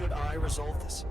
should I resolve this?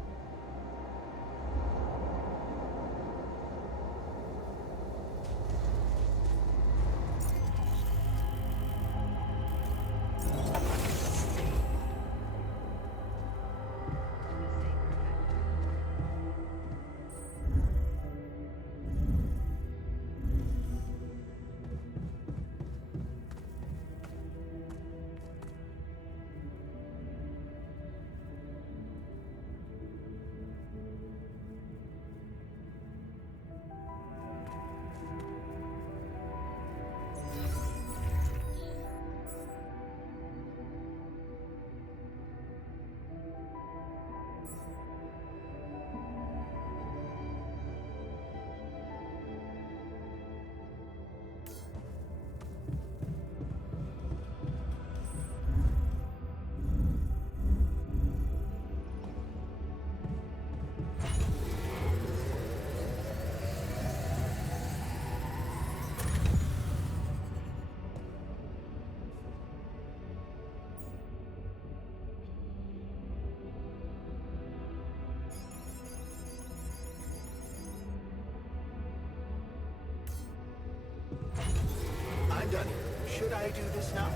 I'm done here. Should I do this now?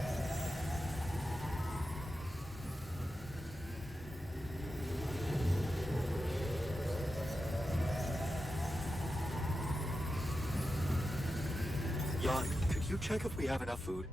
Jan, could you check if we have enough food?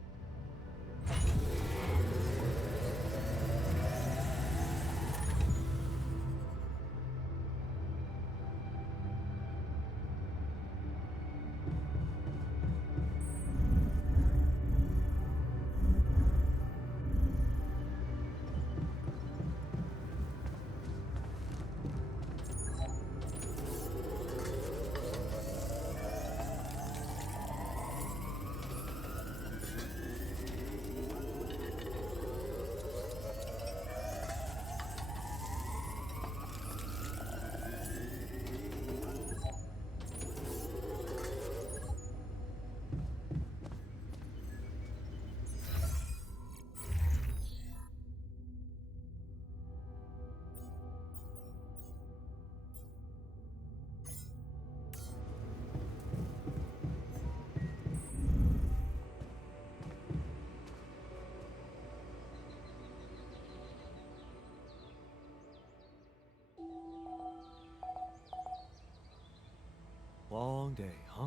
Long day, huh?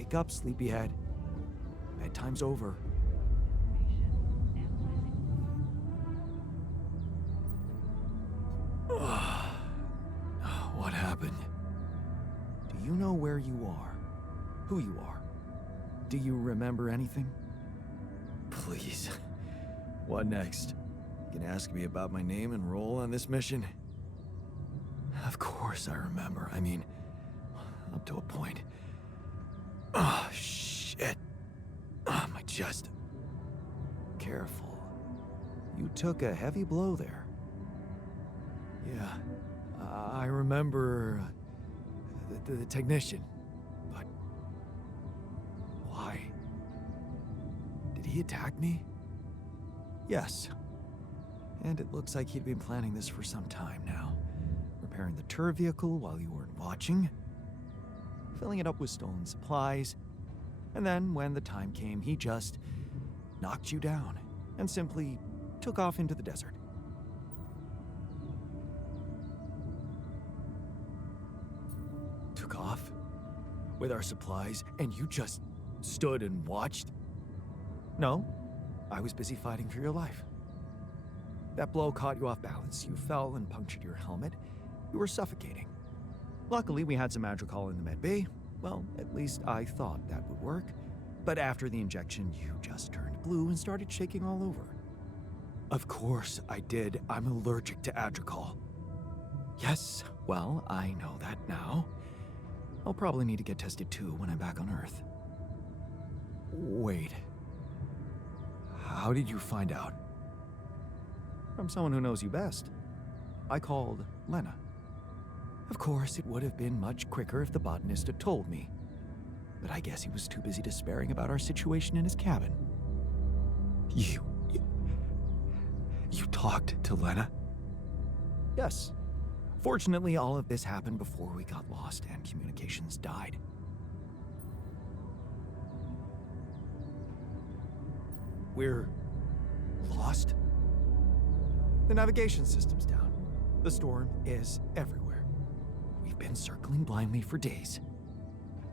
Wake up, sleepyhead. Bedtime's over. What happened? Do you know where you are? Who you are? Do you remember anything? Please. What next? You can ask me about my name and role on this mission? Of course I remember. I mean, up to a point. Oh, shit. Oh, my chest. Careful. You took a heavy blow there. Yeah, I remember the technician, but why? Did he attack me? Yes. And it looks like he'd been planning this for some time now. Repairing the tour vehicle while you weren't watching, filling it up with stolen supplies, and then when the time came, he just knocked you down and simply took off into the desert. Took off with our supplies, and you just stood and watched? No, I was busy fighting for your life. That blow caught you off balance. You fell and punctured your helmet. You were suffocating. Luckily, we had some Madrigal in the med bay. Well, at least I thought that would work. But after the injection, you just turned blue and started shaking all over. Of course I did. I'm allergic to Adrical. Yes, well, I know that now. I'll probably need to get tested too when I'm back on Earth. Wait. How did you find out? From someone who knows you best. I called Lena. Of course, it would have been much quicker if the botanist had told me. But I guess he was too busy despairing about our situation in his cabin. You talked to Lena? Yes. Fortunately, all of this happened before we got lost and communications died. We're lost? The navigation system's down. The storm is everywhere. We've been circling blindly for days.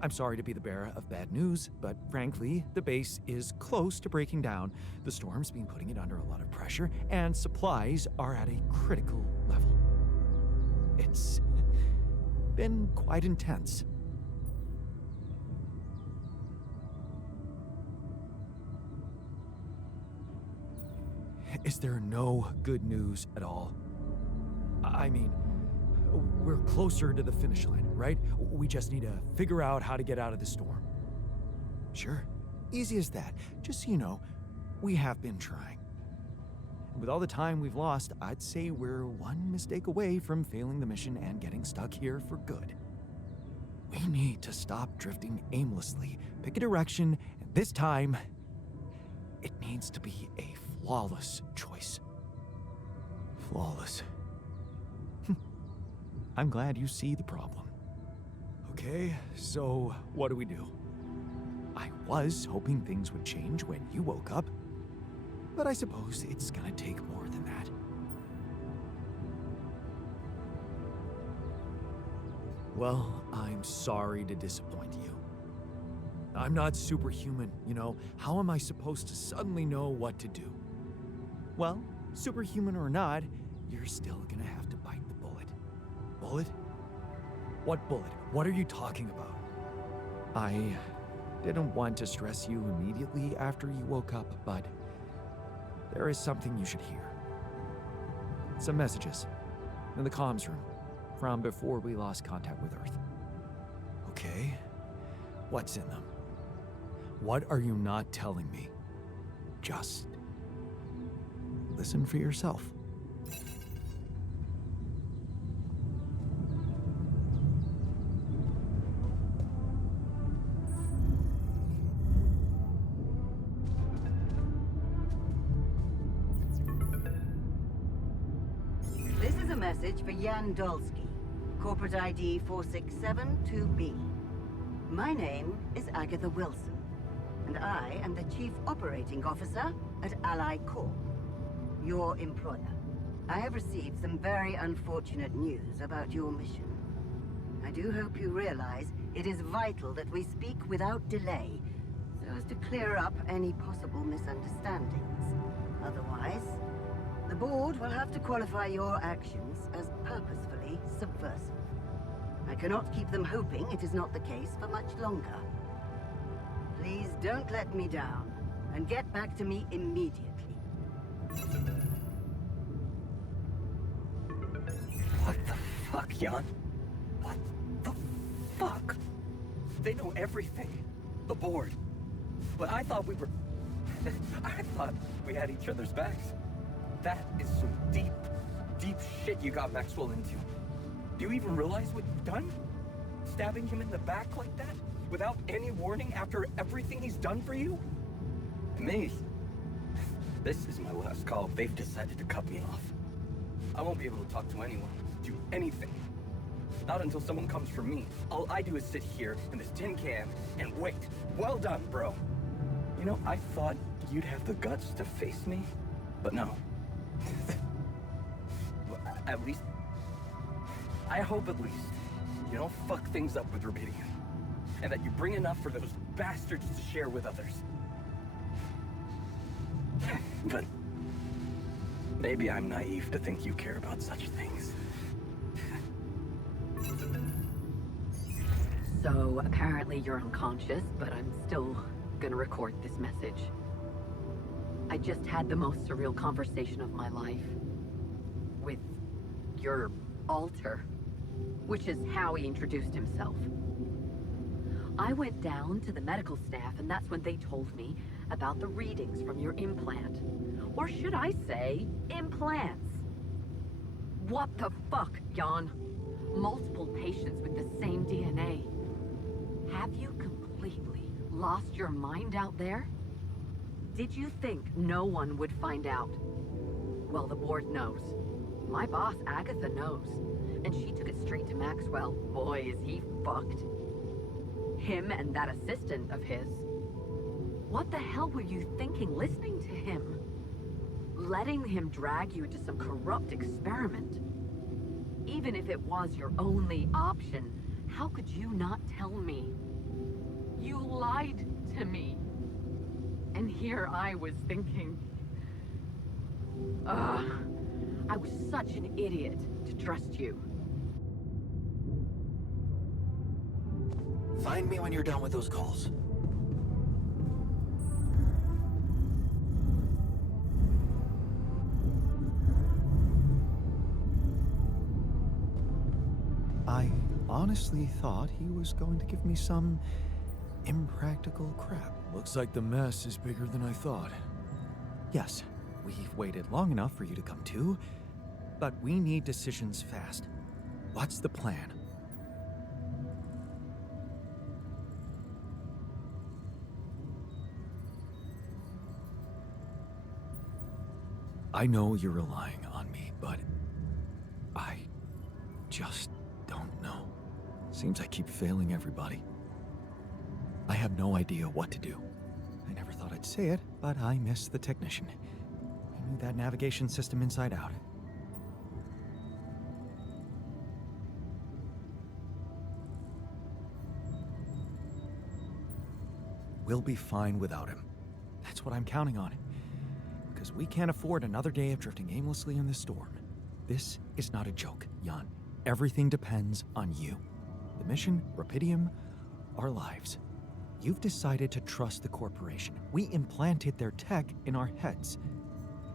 I'm sorry to be the bearer of bad news, but frankly, the base is close to breaking down. The storm's been putting it under a lot of pressure, and supplies are at a critical level. It's been quite intense. Is there no good news at all? I mean, we're closer to the finish line, right? We just need to figure out how to get out of the storm. Sure, easy as that. Just so you know, we have been trying. With all the time we've lost, I'd say we're one mistake away from failing the mission and getting stuck here for good. We need to stop drifting aimlessly, pick a direction, and this time, it needs to be a flawless choice. Flawless. I'm glad you see the problem. Okay, so what do? I was hoping things would change when you woke up, but I suppose it's gonna take more than that. Well, I'm sorry to disappoint you. I'm not superhuman, you know. How am I supposed to suddenly know what to do? Well, superhuman or not, you're still gonna have to bite the bullet. Bullet? What bullet? What are you talking about? I didn't want to stress you immediately after you woke up, but there is something you should hear. Some messages in the comms room from before we lost contact with Earth. Okay, what's in them? What are you not telling me? Just listen for yourself. This is a message for Jan Dolsky, corporate ID 4672B. My name is Agatha Wilson, and I am the Chief Operating Officer at Ally Corp, your employer. I have received some very unfortunate news about your mission. I do hope you realize It is vital that we speak without delay, so as to clear up any possible misunderstandings. Otherwise, the board will have to qualify your actions as purposefully subversive. I cannot keep them hoping it is not the case for much longer. Please don't let me down, and get back to me immediately. What the fuck, Jan? What the fuck? They know everything. The board. But I thought we were... I thought we had each other's backs. That is some deep, deep shit you got Maxwell into. Do you even realize what you've done? Stabbing him in the back like that? Without any warning after everything he's done for you? Me? This is my last call. They've decided to cut me off. I won't be able to talk to anyone, do anything. Not until someone comes for me. All I do is sit here in this tin can and wait. Well done, bro. You know, I thought you'd have the guts to face me, but no. At least... I hope at least you don't fuck things up with Rubidium. And that you bring enough for those bastards to share with others. But maybe I'm naive to think you care about such things. So, apparently you're unconscious, but I'm still gonna record this message. I just had the most surreal conversation of my life. With your alter. Which is how he introduced himself. I went down to the medical staff, and that's when they told me about the readings from your implant. Or should I say, implants. What the fuck, Jan? Multiple patients with the same DNA. Have you completely lost your mind out there? Did you think no one would find out? Well, the board knows. My boss, Agatha, knows. And she took it straight to Maxwell. Boy, is he fucked. Him and that assistant of his. What the hell were you thinking listening to him? Letting him drag you into some corrupt experiment. Even if it was your only option, how could you not tell me? You lied to me. And here I was thinking... I was such an idiot to trust you. Find me when you're done with those calls. I honestly thought he was going to give me some impractical crap. Looks like the mess is bigger than I thought. Yes, we've waited long enough for you to come to, but we need decisions fast. What's the plan? I know you're relying on me, but I just don't know. Seems I keep failing everybody. I have no idea what to do. I never thought I'd say it, but I miss the technician. I knew that navigation system inside out. We'll be fine without him. That's what I'm counting on. Because we can't afford another day of drifting aimlessly in this storm. This is not a joke, Jan. Everything depends on you. The mission, Rubidium, our lives. You've decided to trust the corporation. We implanted their tech in our heads,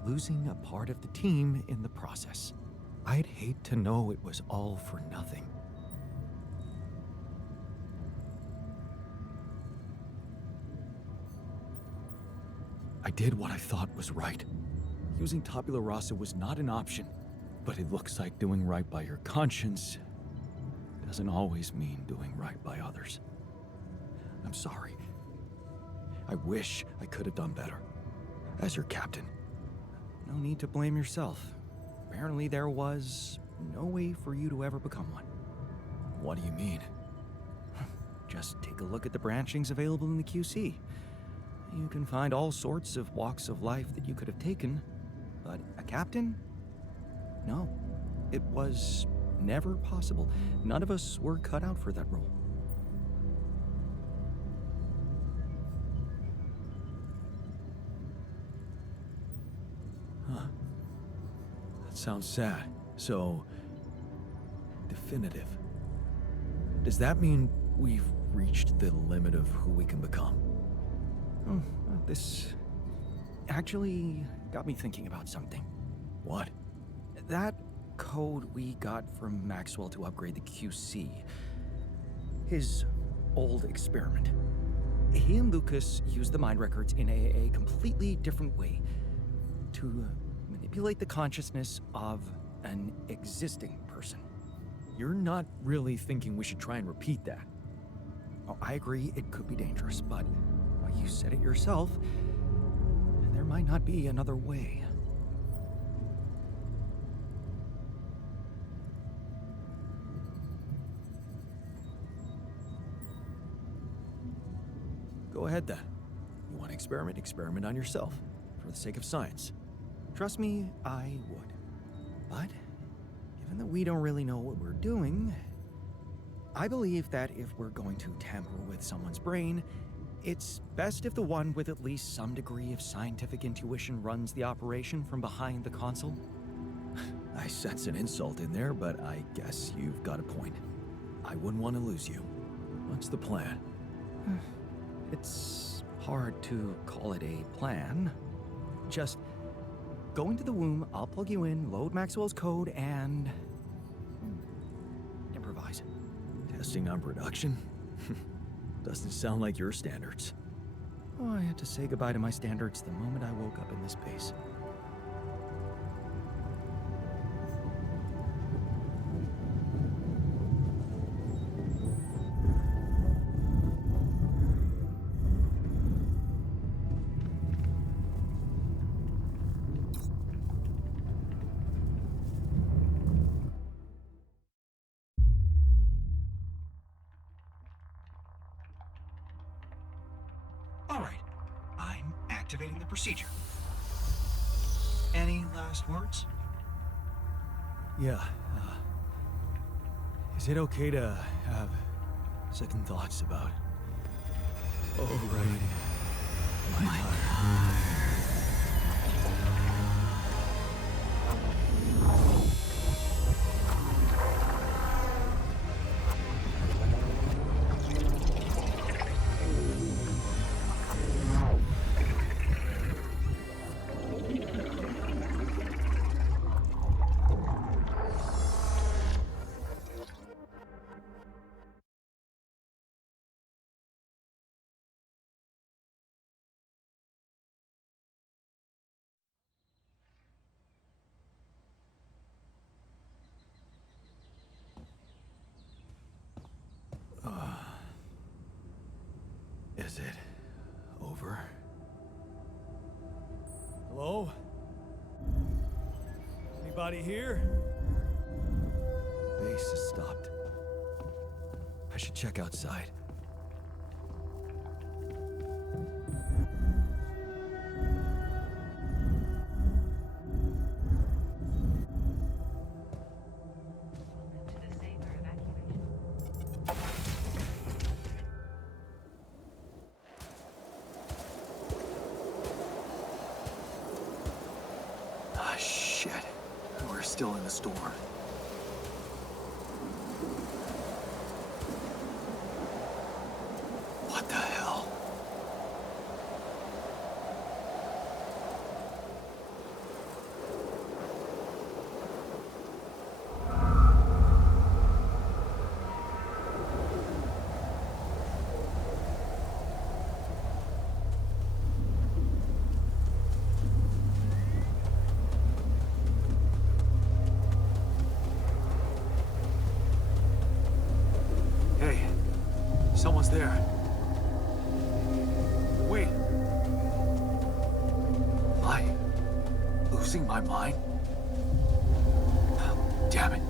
losing a part of the team in the process. I'd hate to know it was all for nothing. I did what I thought was right. Using tabula rasa was not an option, but it looks like doing right by your conscience doesn't always mean doing right by others. I'm sorry. I wish I could have done better. As your captain, no need to blame yourself. Apparently there was no way for you to ever become one. What do you mean? Just take a look at the branchings available in the QC. You can find all sorts of walks of life that you could have taken, but a captain? No, it was never possible. None of us were cut out for that role. That sounds sad. So, definitive. Does that mean we've reached the limit of who we can become? Oh, well, this actually got me thinking about something. What? That code we got from Maxwell to upgrade the QC. His old experiment. He and Lucas used the mind records in a completely different way to manipulate the consciousness of an existing person. You're not really thinking we should try and repeat that? Oh, I agree it could be dangerous, but well, you said it yourself. There might not be another way. Go ahead then. You want to experiment? Experiment on yourself. For the sake of science. Trust me, I would. But, given that we don't really know what we're doing, I believe that if we're going to tamper with someone's brain, it's best if the one with at least some degree of scientific intuition runs the operation from behind the console. I sense an insult in there, but I guess you've got a point. I wouldn't want to lose you. What's the plan? It's hard to call it a plan. Just go into the womb, I'll plug you in, load Maxwell's code, and improvise. Testing on production? Doesn't sound like your standards. Oh, I had to say goodbye to my standards the moment I woke up in this base. All right, I'm activating the procedure. Any last words? Yeah, is it okay to have second thoughts about... Oh, right. My God. Is it over? Hello? Anybody here? Base has stopped. I should check outside. Ah, shit. We're still in the storm. What the hell? Hey, someone's there. Wait. Am I losing my mind? Damn it.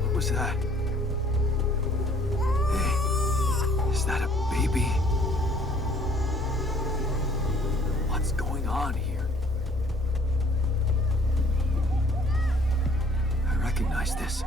What was that? Hey, is that a baby? What's going on here? I recognize this.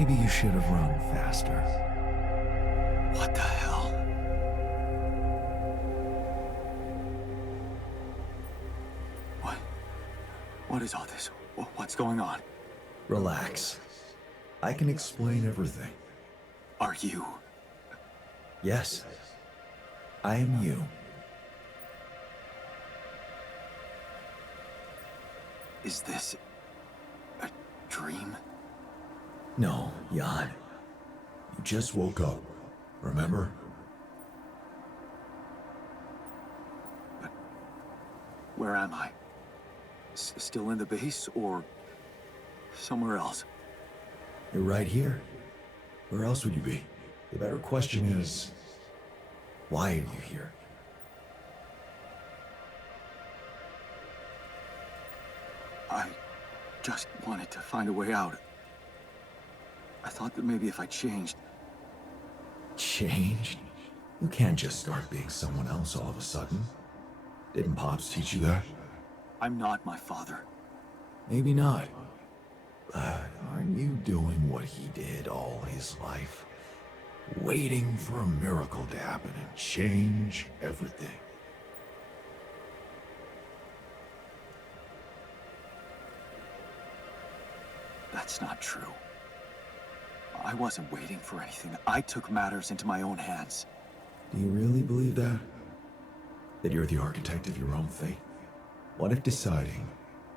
Maybe you should have run faster. What the hell? What is all this? What's going on? Relax. I can explain everything. Are you? Yes. I am you. Is this a dream? No, Jan. You just woke up. Remember? But where am I? Still in the base or somewhere else? You're right here. Where else would you be? The better question is, why are you here? I just wanted to find a way out. I thought that maybe if I changed... Changed? You can't just start being someone else all of a sudden. Didn't Pops teach you that? I'm not my father. Maybe not. But aren't you doing what he did all his life? Waiting for a miracle to happen and change everything. That's not true. I wasn't waiting for anything. I took matters into my own hands. Do you really believe that? That you're the architect of your own fate? What if deciding,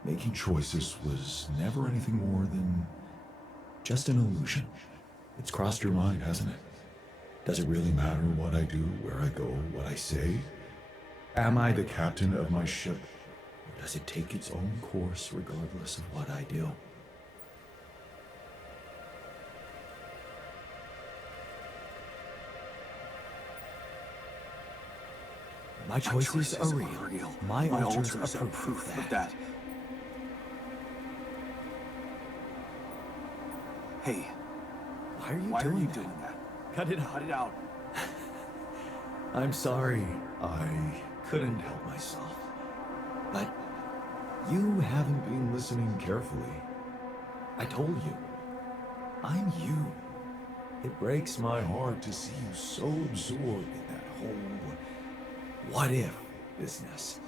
making choices was never anything more than just an illusion? It's crossed your mind, hasn't it? Does it really matter what I do, where I go, what I say? Am I the captain of my ship? Or does it take its own course regardless of what I do? My choices are real. My alters are proof of that. Hey, Why are you why are doing you that? doing that? Cut it out. Cut it out. I'm sorry. I couldn't help myself. But you haven't been listening carefully. I told you. I'm you. It breaks my heart to see you so absorbed in that whole what-if business.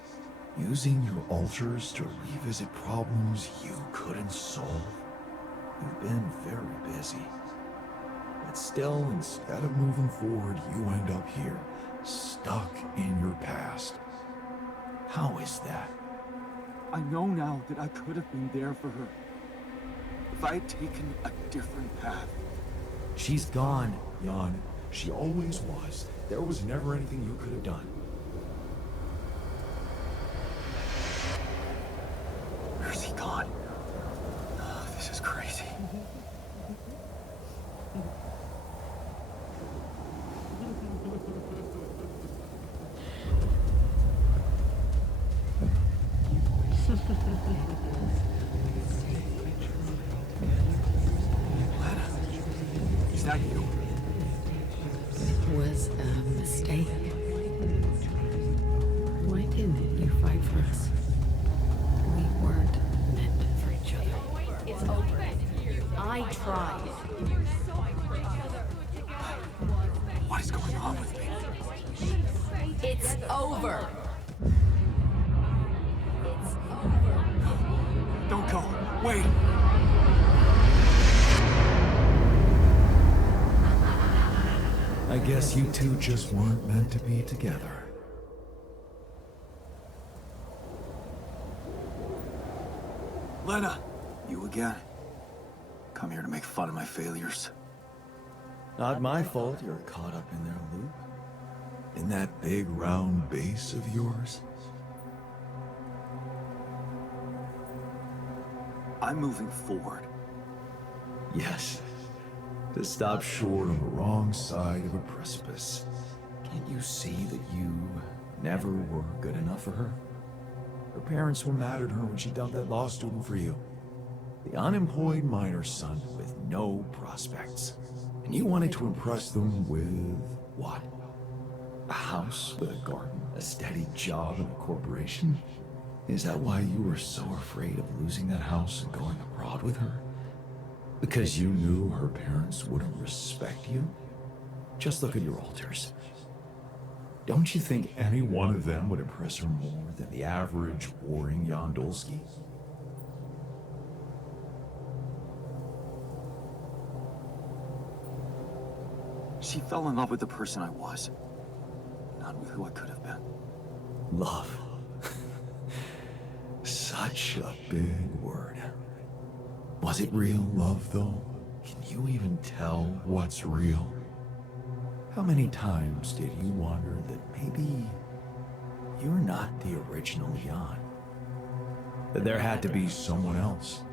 Using your alters to revisit problems you couldn't solve. You've been very busy. But still, instead of moving forward, you end up here, stuck in your past. How is that? I know now that I could have been there for her. If I had taken a different path. She's gone, Jan. She always was. There was never anything you could have done. Where's he gone? Oh, this is crazy. Lana, is that you? It was a mistake. Why didn't you fight for us? We weren't meant for each other. It's over. I tried. What is going on with me? It's over. Don't go. Wait. I guess you two just weren't meant to be together. Lena, you again. Come here to make fun of my failures. Not my fault you're caught up in their loop. In that big round base of yours. I'm moving forward. Yes. To stop short on the wrong side of a precipice. Can't you see that you never were good enough for her? Her parents were mad at her when she dumped that law student for you. The unemployed miner's son with no prospects. And you wanted to impress them with what? A house with a garden, a steady job and a corporation? Is that why you were so afraid of losing that house and going abroad with her? Because you knew her parents wouldn't respect you? Just look at your alters. Don't you think any one of them would impress her more than the average boring Yandolski? She fell in love with the person I was, not with who I could have been. Love. Such a big word. Was it real love, though? Can you even tell what's real? How many times did you wonder that maybe you're not the original Jan? That there had to be someone else,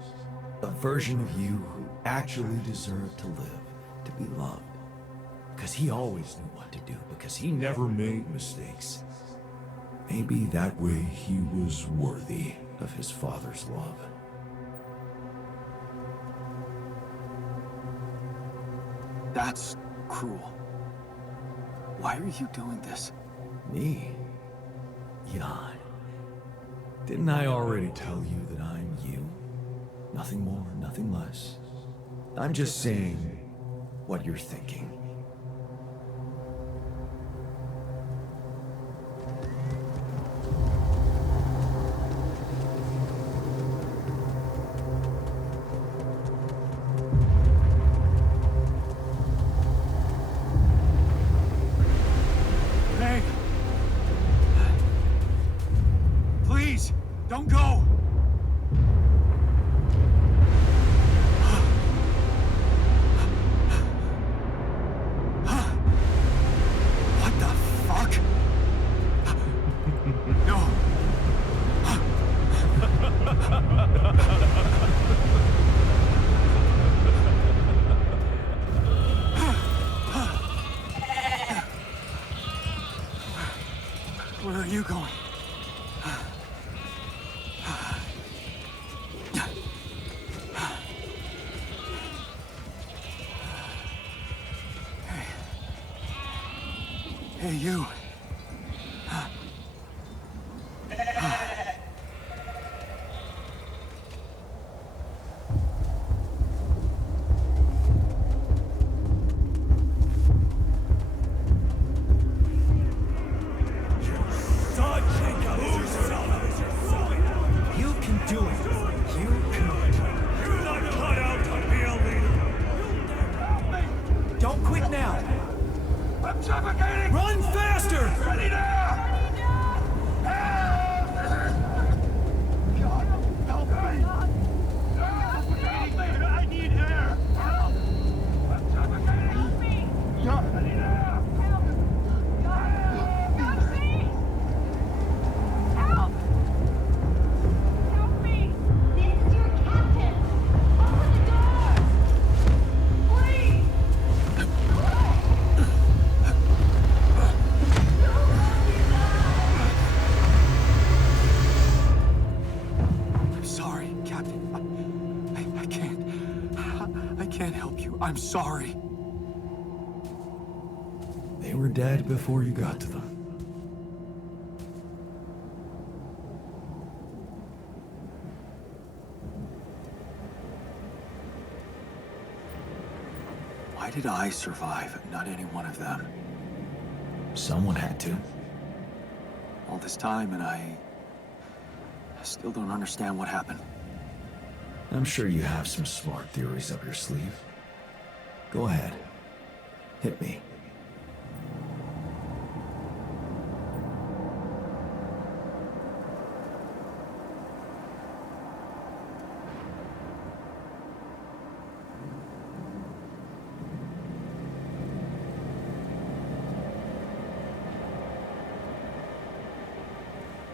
a version of you who actually deserved to live, to be loved. Because he always knew what to do, because he never made mistakes. Maybe that way he was worthy of his father's love. That's cruel. Why are you doing this? Me? Jan. Didn't I already tell you that I'm you? Nothing more, nothing less. I'm just saying what you're thinking. Hey! Please, don't go! What the fuck? No! Where are you going? Hey, you. You can do it. You can. You're not cut out to be a leader. Don't quit now. I'm suffocating! Run faster! Ready now! Help me! Help me! I need air! Help! I'm suffocating! Help me! I need air! Help me! This is your captain! Open the door! Please! I'm sorry, Captain. I can't. I can't help you. I'm sorry. They were dead before you got to them. Why did I survive, not any one of them? Someone had to. All this time, and I still don't understand what happened. I'm sure you have some smart theories up your sleeve. Go ahead. Hit me.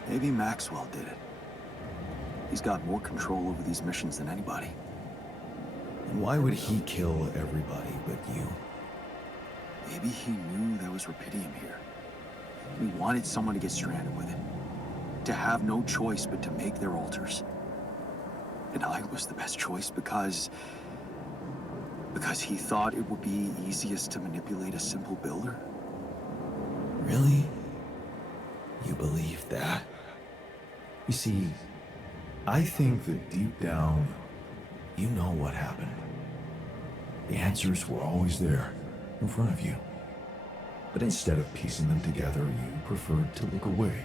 Maybe Maxwell did it. He's got more control over these missions than anybody. And why would he kill everybody but you? Maybe he knew there was Rapidium here. He wanted someone to get stranded with it. To have no choice but to make their alters. And I was the best choice because he thought it would be easiest to manipulate a simple builder. Really? You believe that? You see, I think that deep down, you know what happened. The answers were always there, in front of you. But instead of piecing them together, you preferred to look away.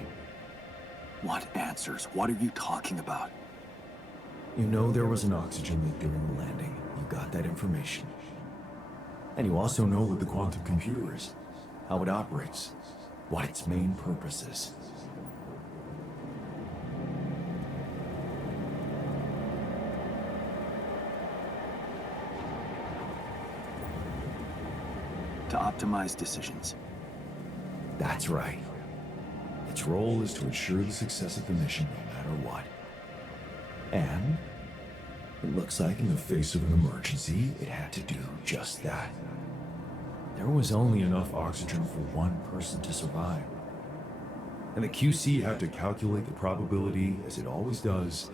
What answers? What are you talking about? You know there was an oxygen leak during the landing. You got that information. And you also know what the quantum computer is, how it operates, what its main purpose is. To optimize decisions. That's right. Its role is to ensure the success of the mission no matter what. And it looks like in the face of an emergency, it had to do just that. There was only enough oxygen for one person to survive. And the QC had to calculate the probability, as it always does,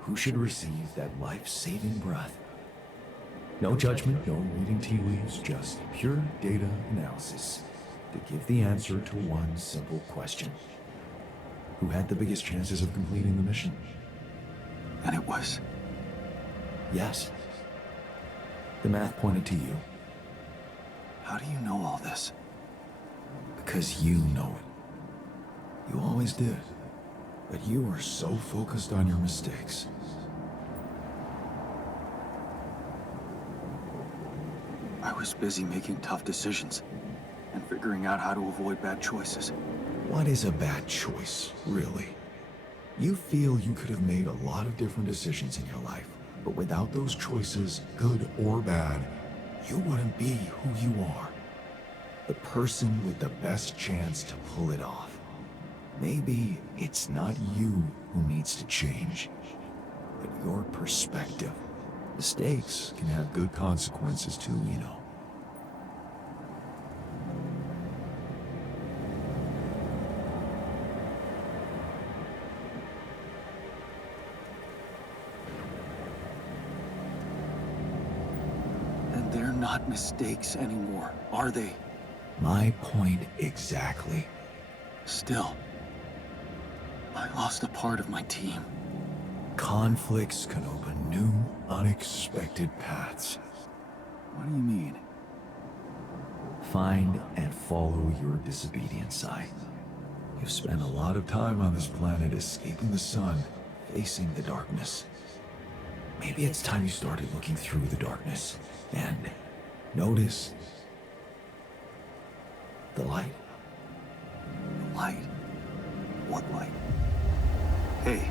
who should receive that life-saving breath. No judgment, no reading tea leaves, just pure data analysis to give the answer to one simple question. Who had the biggest chances of completing the mission? And it was. Yes. The math pointed to you. How do you know all this? Because you know it. You always did. But you were so focused on your mistakes. I was busy making tough decisions and figuring out how to avoid bad choices. What is a bad choice, really? You feel you could have made a lot of different decisions in your life, but without those choices, good or bad, you wouldn't be who you are. The person with the best chance to pull it off. Maybe it's not you who needs to change, but your perspective. Mistakes can have good consequences too, you know. And they're not mistakes anymore, are they? My point exactly. Still, I lost a part of my team. Conflicts can open new, unexpected paths. What do you mean? Find and follow your disobedient side. You've spent a lot of time on this planet escaping the sun, facing the darkness. Maybe it's time you started looking through the darkness and notice the light. Light? What light? Hey.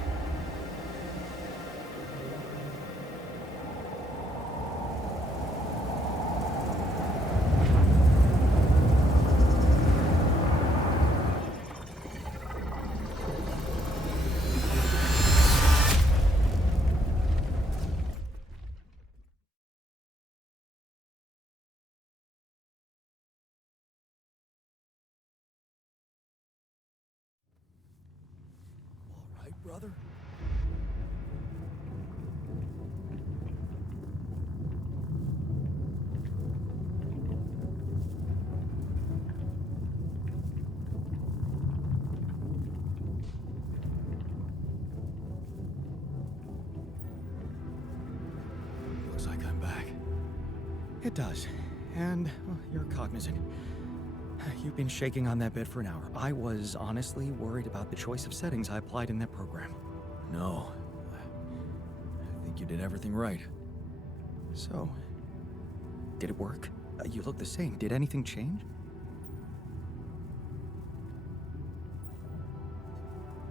All right, brother. Looks like I'm back. It does. And well, you're cognizant. You've been shaking on that bed for an hour. I was honestly worried about the choice of settings I applied in that program. No. I think you did everything right. So, did it work? You look the same. Did anything change?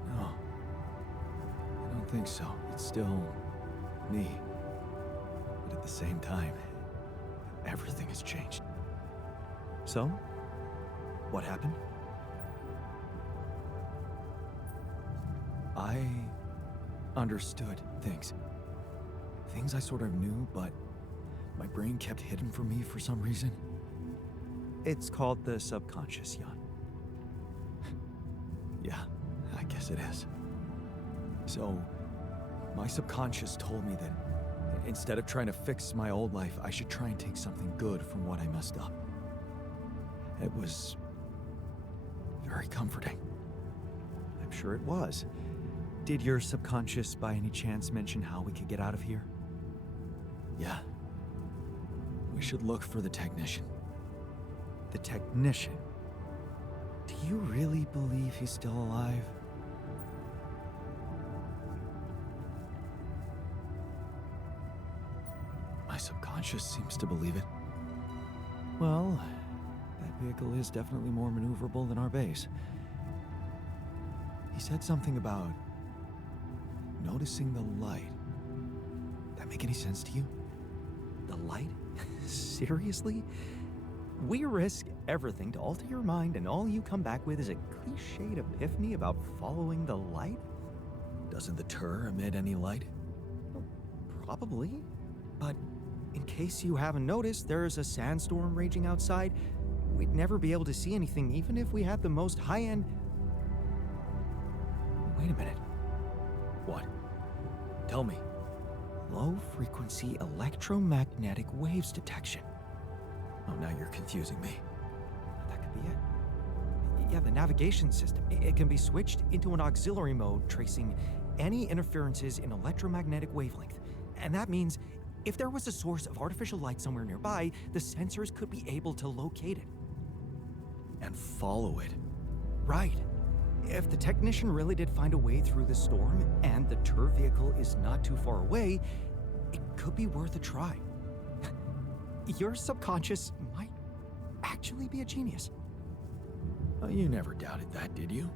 No. I don't think so. It's still me. But at the same time, everything has changed. So, what happened? I understood things. Things I sort of knew, but my brain kept hidden from me for some reason. It's called the subconscious, Jan. Yeah, I guess it is. So, my subconscious told me that instead of trying to fix my old life, I should try and take something good from what I messed up. It was very comforting. I'm sure it was. Did your subconscious by any chance mention how we could get out of here? Yeah. We should look for the technician. The technician? Do you really believe he's still alive? My subconscious seems to believe it. Well, that vehicle is definitely more maneuverable than our base. He said something about noticing the light. That make any sense to you? The light? Seriously? We risk everything to alter your mind, and all you come back with is a cliched epiphany about following the light? Doesn't the tur emit any light? Probably. But in case you haven't noticed, there's a sandstorm raging outside. We'd never be able to see anything, even if we had the most high-end... Wait a minute. What? Tell me. Low-frequency electromagnetic waves detection. Oh, now you're confusing me. That could be it. Yeah, the navigation system. It can be switched into an auxiliary mode, tracing any interferences in electromagnetic wavelength. And that means if there was a source of artificial light somewhere nearby, the sensors could be able to locate it. And follow it. Right. If the technician really did find a way through the storm, and the tur vehicle is not too far away, it could be worth a try. Your subconscious might actually be a genius. You never doubted that, did you?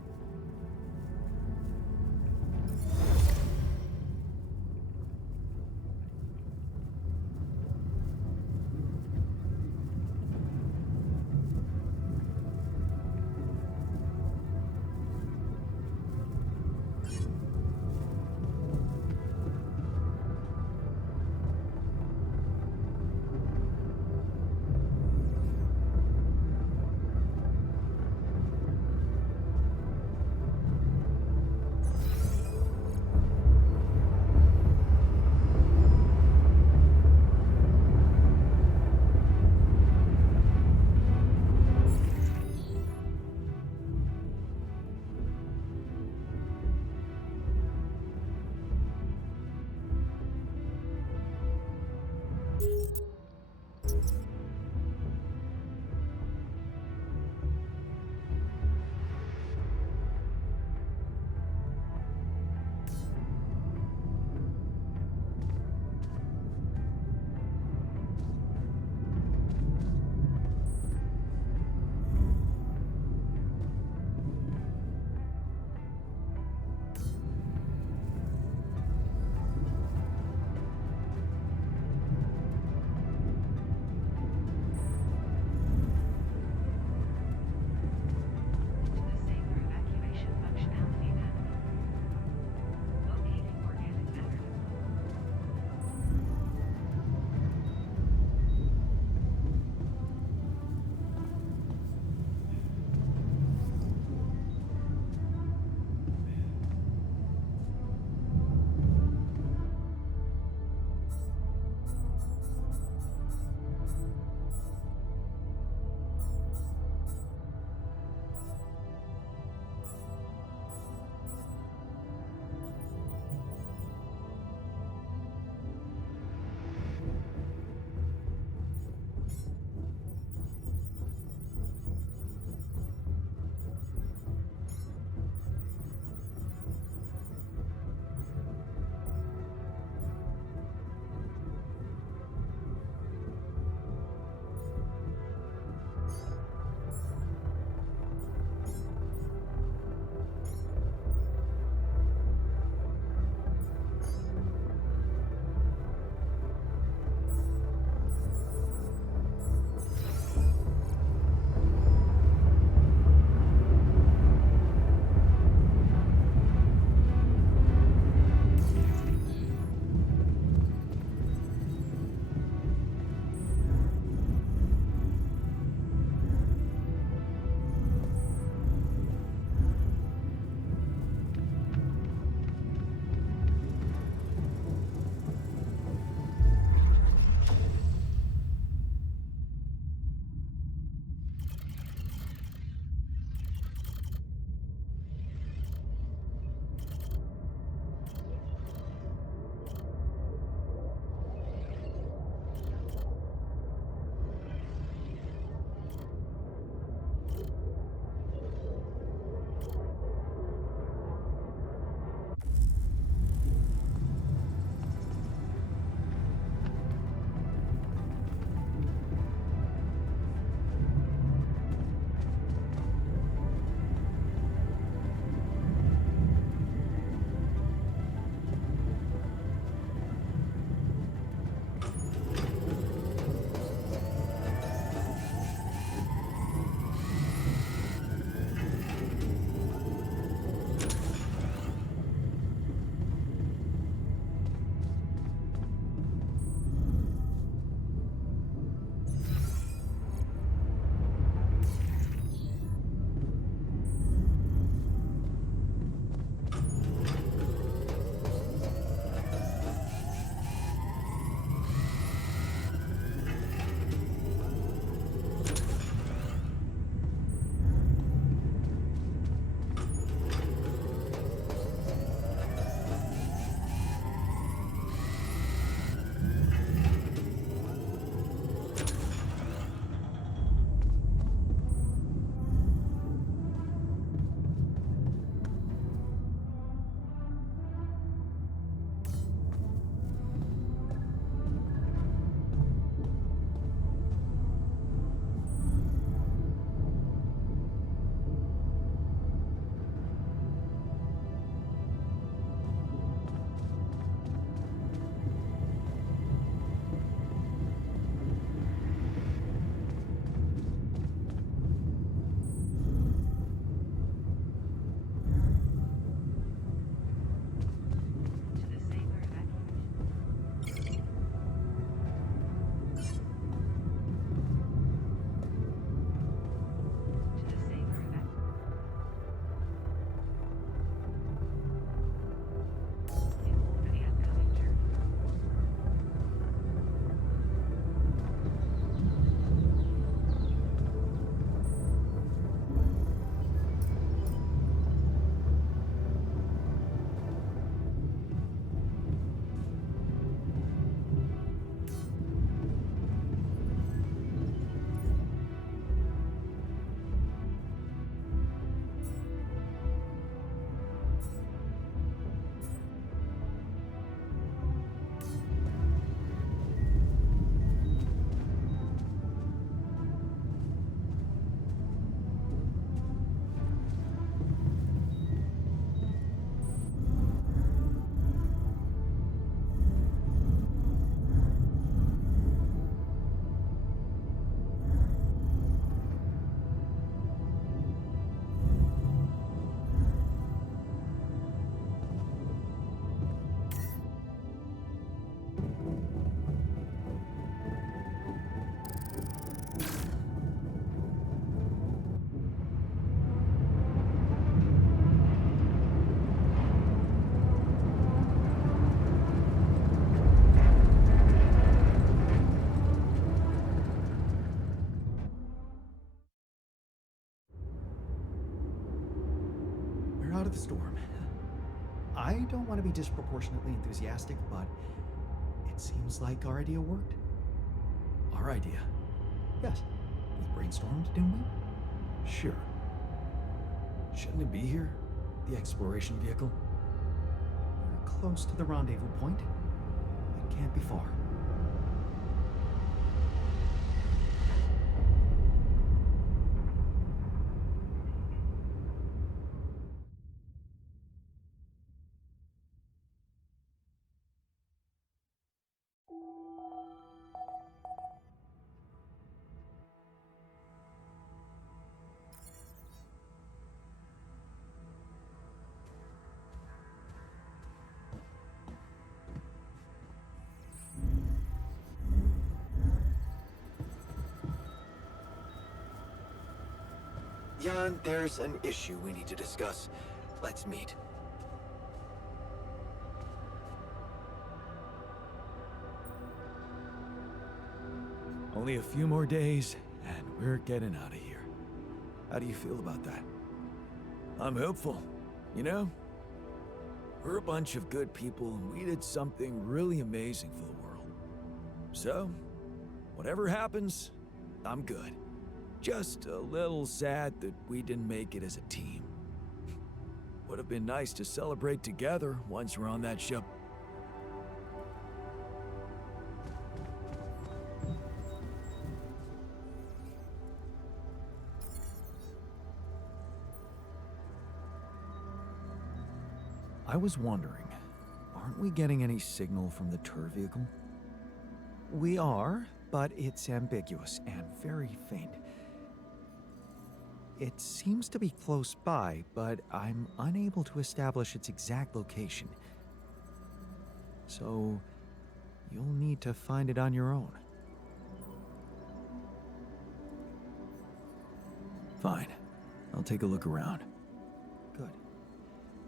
out of the storm. I don't want to be disproportionately enthusiastic, but it seems like our idea worked. Our idea? Yes. We brainstormed, didn't we? Sure. Shouldn't it be here? The exploration vehicle? We're close to the rendezvous point. It can't be far. Jan, there's an issue we need to discuss. Let's meet. Only a few more days, and we're getting out of here. How do you feel about that? I'm hopeful. You know, we're a bunch of good people, and we did something really amazing for the world. So, whatever happens, I'm good. Just a little sad that we didn't make it as a team. Would have been nice to celebrate together once we're on that ship. I was wondering, aren't we getting any signal from the tour vehicle? We are, but it's ambiguous and very faint. It seems to be close by, but I'm unable to establish its exact location. So, you'll need to find it on your own. Fine. I'll take a look around. Good.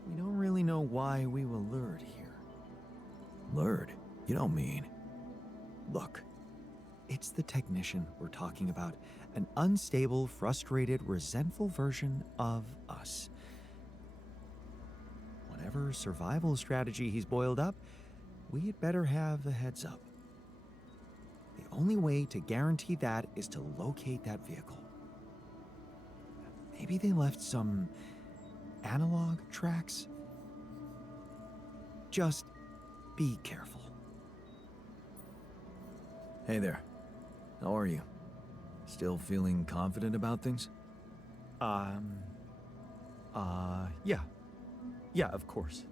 We don't really know why we were lured here. Lured? You don't mean... Look. It's the technician we're talking about. An unstable, frustrated, resentful version of us. Whatever survival strategy he's boiled up, we had better have a heads up. The only way to guarantee that is to locate that vehicle. Maybe they left some analog tracks? Just be careful. Hey there. How are you? Still feeling confident about things? Yeah. Yeah, of course.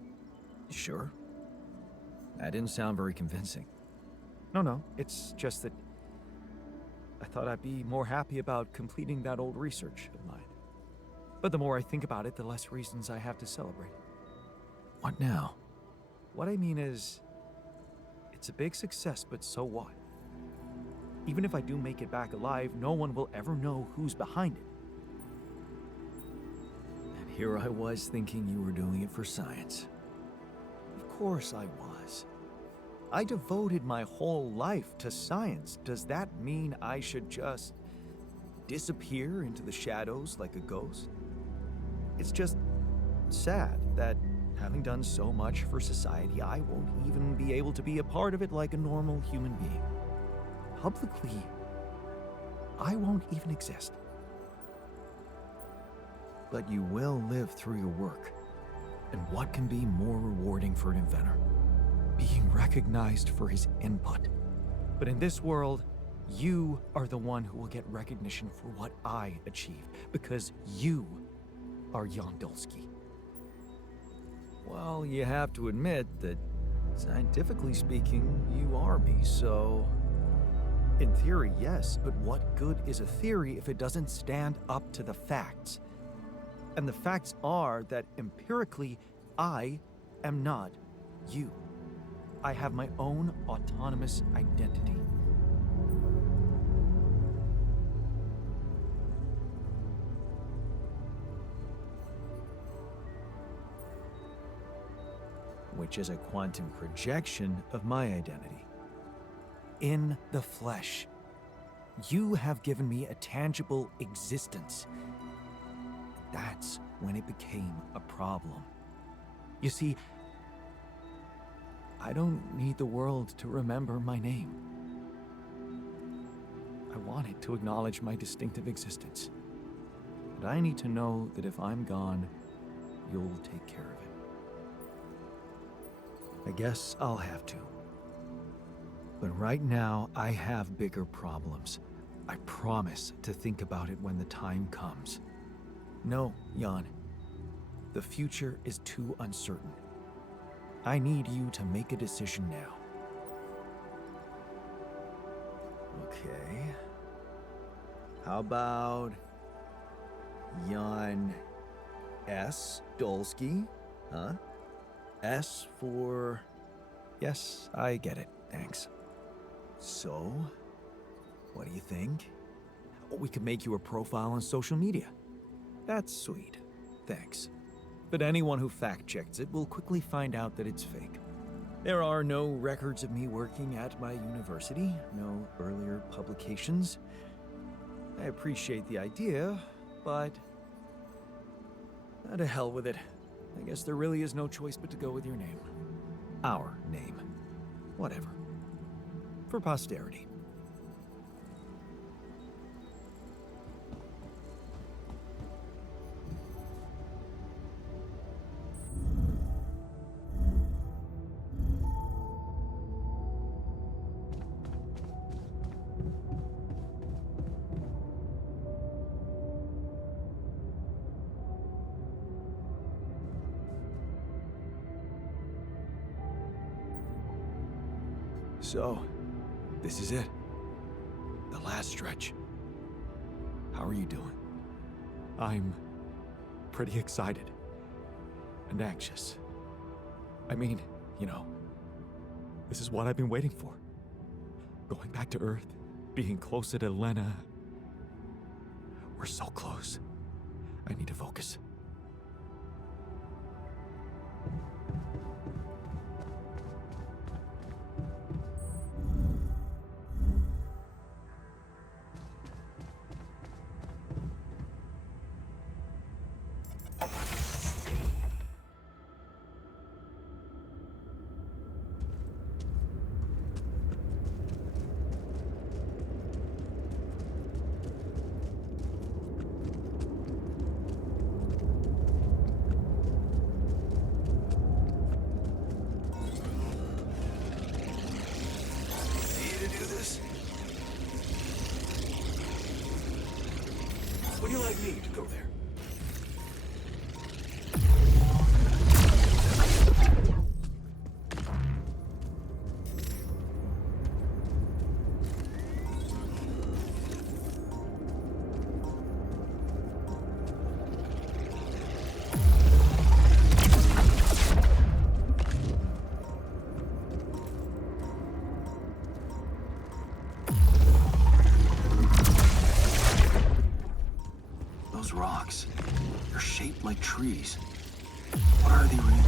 You sure? That didn't sound very convincing. No, it's just that I thought I'd be more happy about completing that old research of mine. But the more I think about it, the less reasons I have to celebrate. What now? What I mean is, it's a big success, but so what? Even if I do make it back alive, no one will ever know who's behind it. And here I was thinking you were doing it for science. Of course I was. I devoted my whole life to science. Does that mean I should just disappear into the shadows like a ghost? It's just sad that having done so much for society, I won't even be able to be a part of it like a normal human being. Publicly, I won't even exist. But you will live through your work. And what can be more rewarding for an inventor? Being recognized for his input. But in this world, you are the one who will get recognition for what I achieve, because you are Jan Dulski. Well, you have to admit that, scientifically speaking, you are me, so... In theory, yes, but what good is a theory if it doesn't stand up to the facts? And the facts are that empirically, I am not you. I have my own autonomous identity. Which is a quantum projection of my identity. In the flesh. You have given me a tangible existence. That's when it became a problem. You see, I don't need the world to remember my name. I want it to acknowledge my distinctive existence. But I need to know that if I'm gone, you'll take care of it. I guess I'll have to. But right now, I have bigger problems. I promise to think about it when the time comes. No, Jan. The future is too uncertain. I need you to make a decision now. Okay. How about Jan S. Dolsky? Huh? S for... Yes, I get it. Thanks. So, what do you think? We could make you a profile on social media. That's sweet. Thanks. But anyone who fact-checks it will quickly find out that it's fake. There are no records of me working at my university, no earlier publications. I appreciate the idea, but... to hell with it. I guess there really is no choice but to go with your name. Our name. Whatever. For posterity. So, this is it. The last stretch. How are you doing? I'm pretty excited. And anxious. I mean, you know, this is what I've been waiting for. Going back to Earth, being closer to Lena. We're so close. I need to focus. Would you like me to go there? Those rocks, they're shaped like trees. What are they really?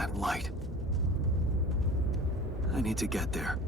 That light. I need to get there.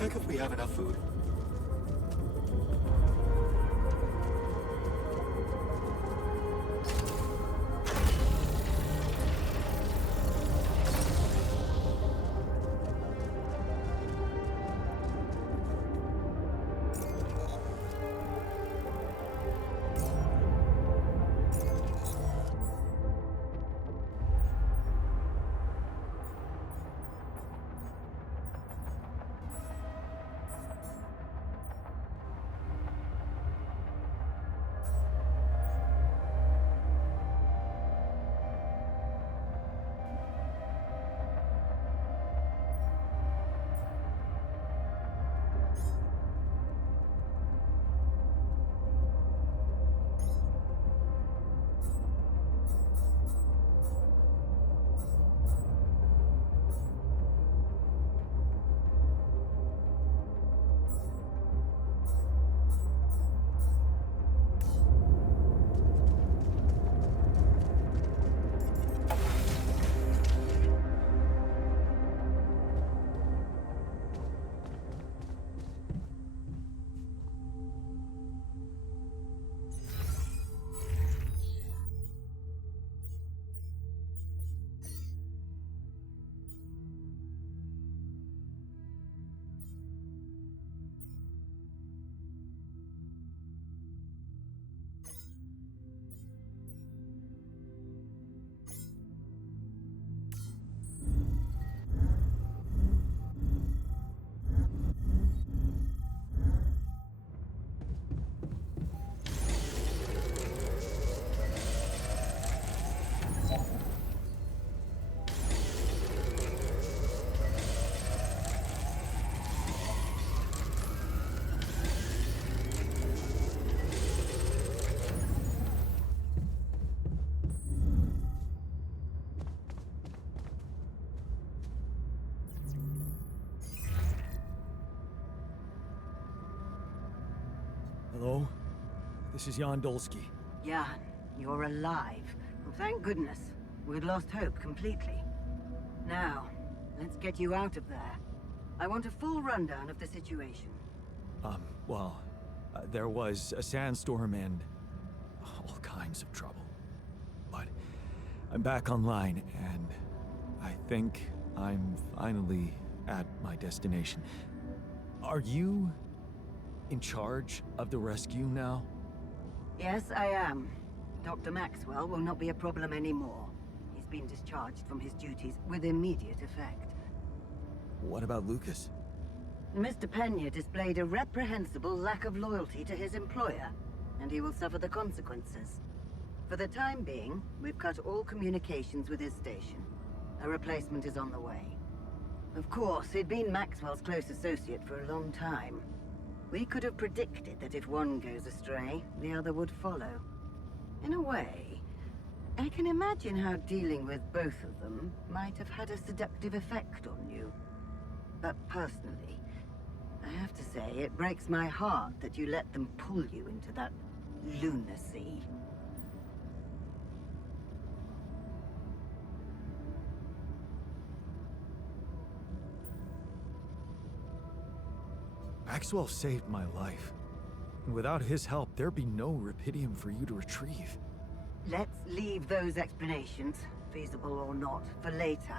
check if we have enough food? Hello? This is Jan Dolsky. Jan, you're alive. Well, thank goodness. We'd lost hope completely. Now, let's get you out of there. I want a full rundown of the situation. There was a sandstorm and all kinds of trouble. But I'm back online, and I think I'm finally at my destination. Are you in charge of the rescue now? Yes, I am. Dr. Maxwell will not be a problem anymore. He's been discharged from his duties with immediate effect. What about Lucas? Mr. Pena displayed a reprehensible lack of loyalty to his employer, and he will suffer the consequences. For the time being, we've cut all communications with his station. A replacement is on the way. Of course, he'd been Maxwell's close associate for a long time. We could have predicted that if one goes astray, the other would follow. In a way, I can imagine how dealing with both of them might have had a seductive effect on you. But personally, I have to say, it breaks my heart that you let them pull you into that lunacy. Maxwell saved my life. And without his help, there'd be no Rapidium for you to retrieve. Let's leave those explanations, feasible or not, for later.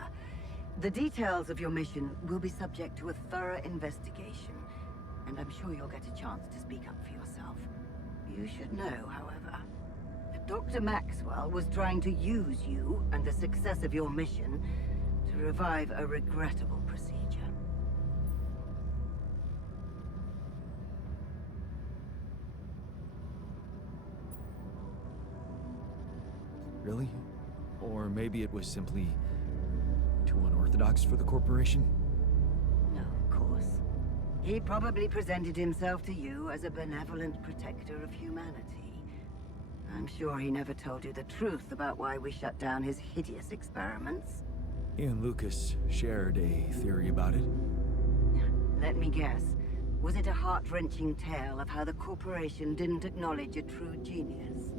The details of your mission will be subject to a thorough investigation, and I'm sure you'll get a chance to speak up for yourself. You should know, however, that Dr. Maxwell was trying to use you and the success of your mission to revive a regrettable procedure. Really? Or maybe it was simply too unorthodox for the corporation? No, of course. He probably presented himself to you as a benevolent protector of humanity. I'm sure he never told you the truth about why we shut down his hideous experiments. He and Lucas shared a theory about it. Let me guess. Was it a heart-wrenching tale of how the corporation didn't acknowledge a true genius?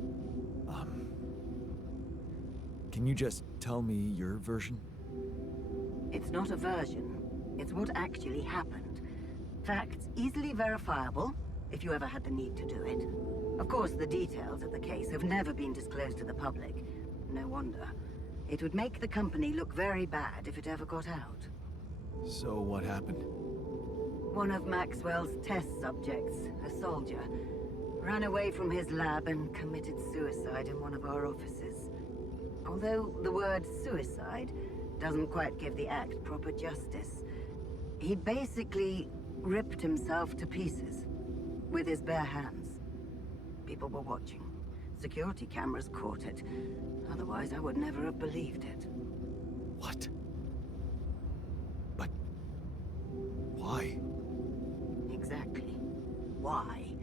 Can you just tell me your version? It's not a version. It's what actually happened. Facts easily verifiable, if you ever had the need to do it. Of course, the details of the case have never been disclosed to the public. No wonder. It would make the company look very bad if it ever got out. So what happened? One of Maxwell's test subjects, a soldier, ran away from his lab and committed suicide in one of our offices. Although the word suicide doesn't quite give the act proper justice, he basically ripped himself to pieces with his bare hands. People were watching. Security cameras caught it. Otherwise, I would never have believed it. What? But why? Exactly. Why?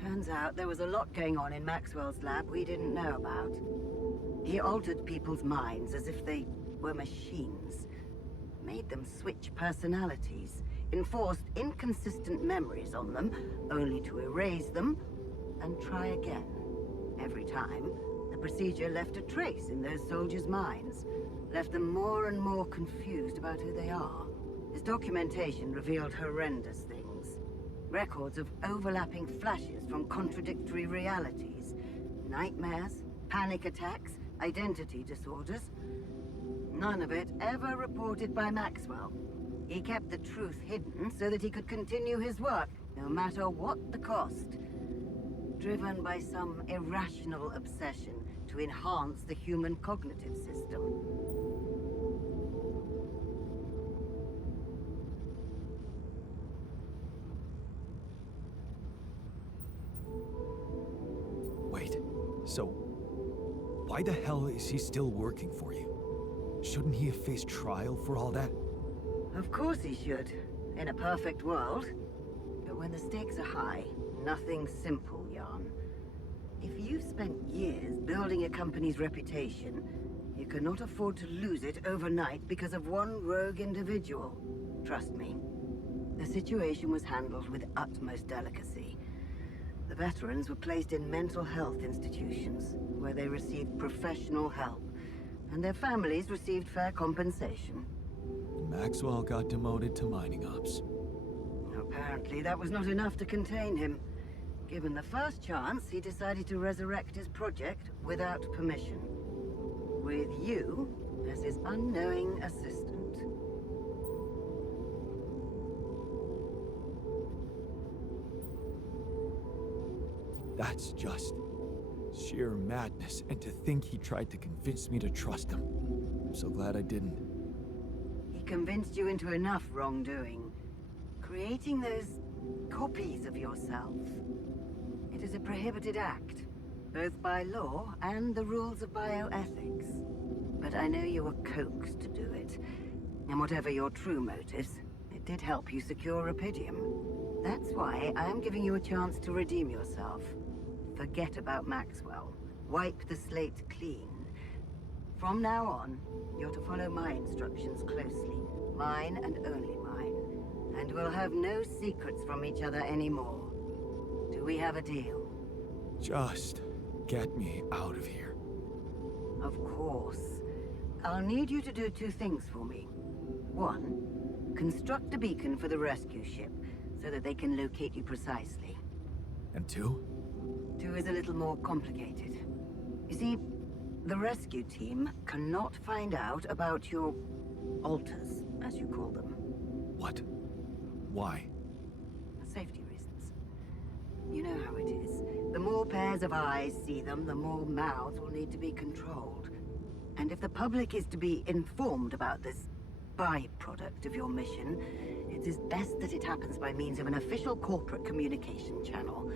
Turns out there was a lot going on in Maxwell's lab we didn't know about. He altered people's minds as if they were machines. Made them switch personalities. Enforced inconsistent memories on them, only to erase them and try again. Every time, the procedure left a trace in those soldiers' minds. Left them more and more confused about who they are. His documentation revealed horrendous things. Records of overlapping flashes from contradictory realities. Nightmares, panic attacks, identity disorders. None of it ever reported by Maxwell. He kept the truth hidden so that he could continue his work, no matter what the cost. Driven by some irrational obsession to enhance the human cognitive system. Wait, so why the hell is he still working for you? Shouldn't he have faced trial for all that? Of course he should, in a perfect world. But when the stakes are high, nothing's simple, Jan. If you've spent years building a company's reputation, you cannot afford to lose it overnight because of one rogue individual. Trust me. The situation was handled with utmost delicacy. The veterans were placed in mental health institutions, where they received professional help, and their families received fair compensation. Maxwell got demoted to mining ops. Apparently, that was not enough to contain him. Given the first chance, he decided to resurrect his project without permission. With you as his unknowing assistant. That's just sheer madness, and to think he tried to convince me to trust him. I'm so glad I didn't. He convinced you into enough wrongdoing. Creating those copies of yourself. It is a prohibited act, both by law and the rules of bioethics. But I know you were coaxed to do it. And whatever your true motives, it did help you secure Rapidium. That's why I am giving you a chance to redeem yourself. Forget about Maxwell. Wipe the slate clean. From now on, you're to follow my instructions closely. Mine and only mine. And we'll have no secrets from each other anymore. Do we have a deal? Just get me out of here. Of course. I'll need you to do two things for me. One, construct a beacon for the rescue ship, so that they can locate you precisely. And two? Two is a little more complicated. You see, the rescue team cannot find out about your alters, as you call them. What? Why? Safety reasons. You know how it is. The more pairs of eyes see them, the more mouths will need to be controlled. And if the public is to be informed about this byproduct of your mission, it is best that it happens by means of an official corporate communication channel.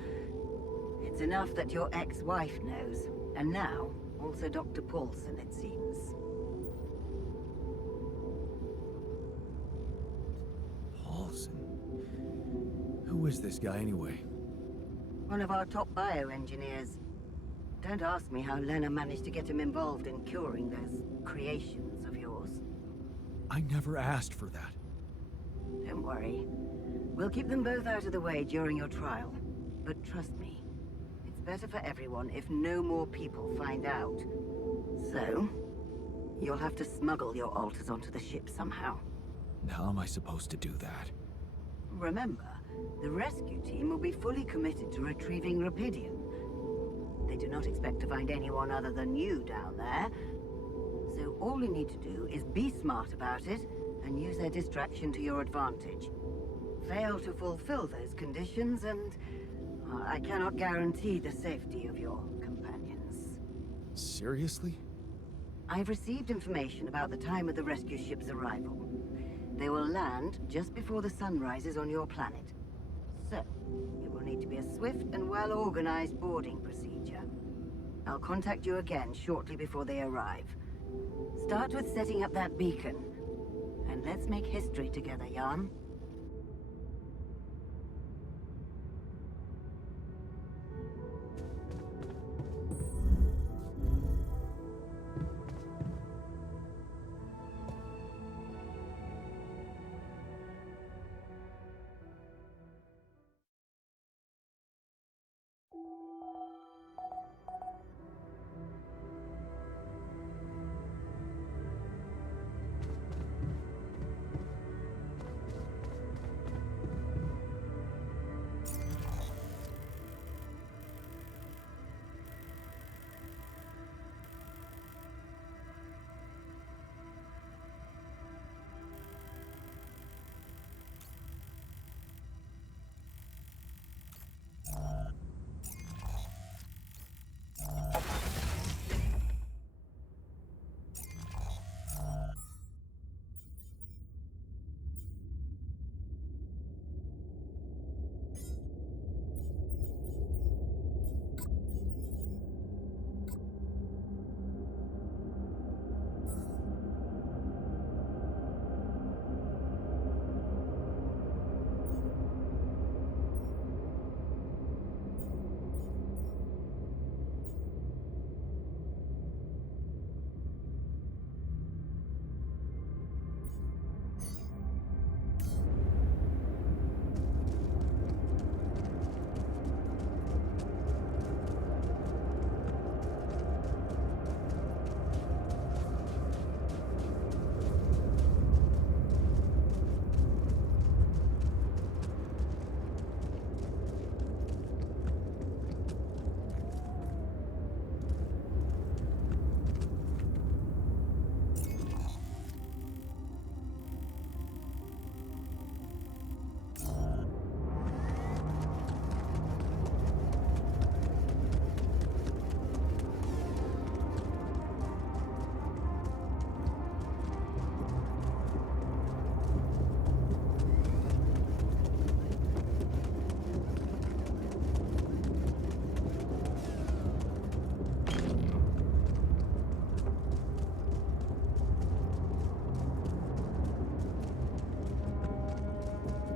It's enough that your ex-wife knows, and now also Dr. Paulson, it seems. Paulson? Who is this guy anyway? One of our top bioengineers. Don't ask me how Lena managed to get him involved in curing those creations of yours. I never asked for that. Don't worry. We'll keep them both out of the way during your trial. But trust me, it's better for everyone if no more people find out. So, you'll have to smuggle your alters onto the ship somehow. And how am I supposed to do that? Remember, the rescue team will be fully committed to retrieving Rapidium. They do not expect to find anyone other than you down there. So all you need to do is be smart about it and use their distraction to your advantage. Fail to fulfill those conditions and I cannot guarantee the safety of your companions. Seriously? I've received information about the time of the rescue ship's arrival. They will land just before the sun rises on your planet. So, it will need to be a swift and well-organized boarding procedure. I'll contact you again shortly before they arrive. Start with setting up that beacon. And let's make history together, Jan.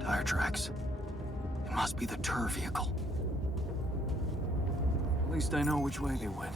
Tire tracks. It must be the tour vehicle. At least I know which way they went.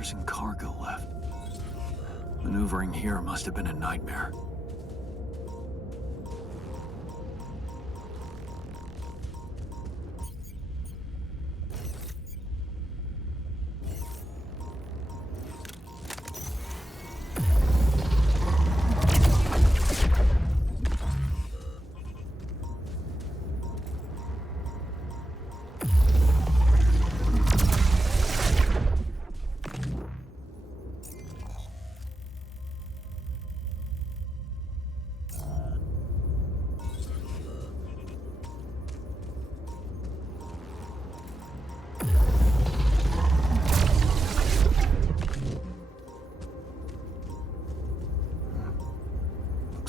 orders and cargo left. Maneuvering here must have been a nightmare.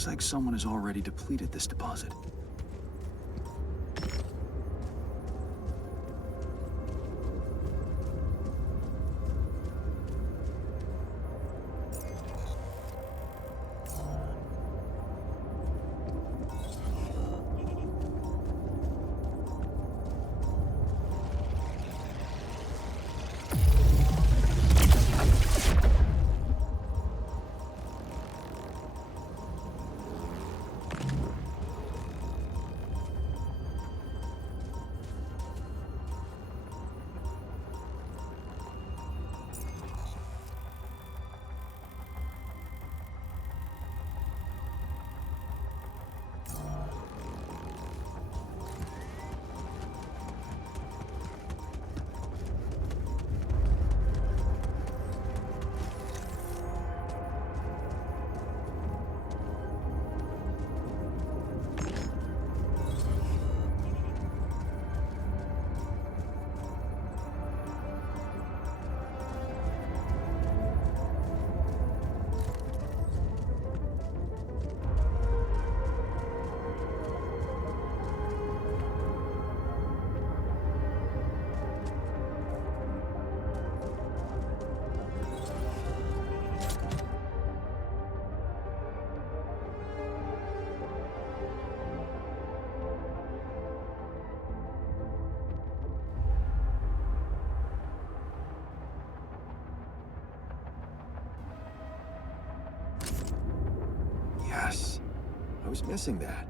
Looks like someone has already depleted this deposit. Yes. I was missing that.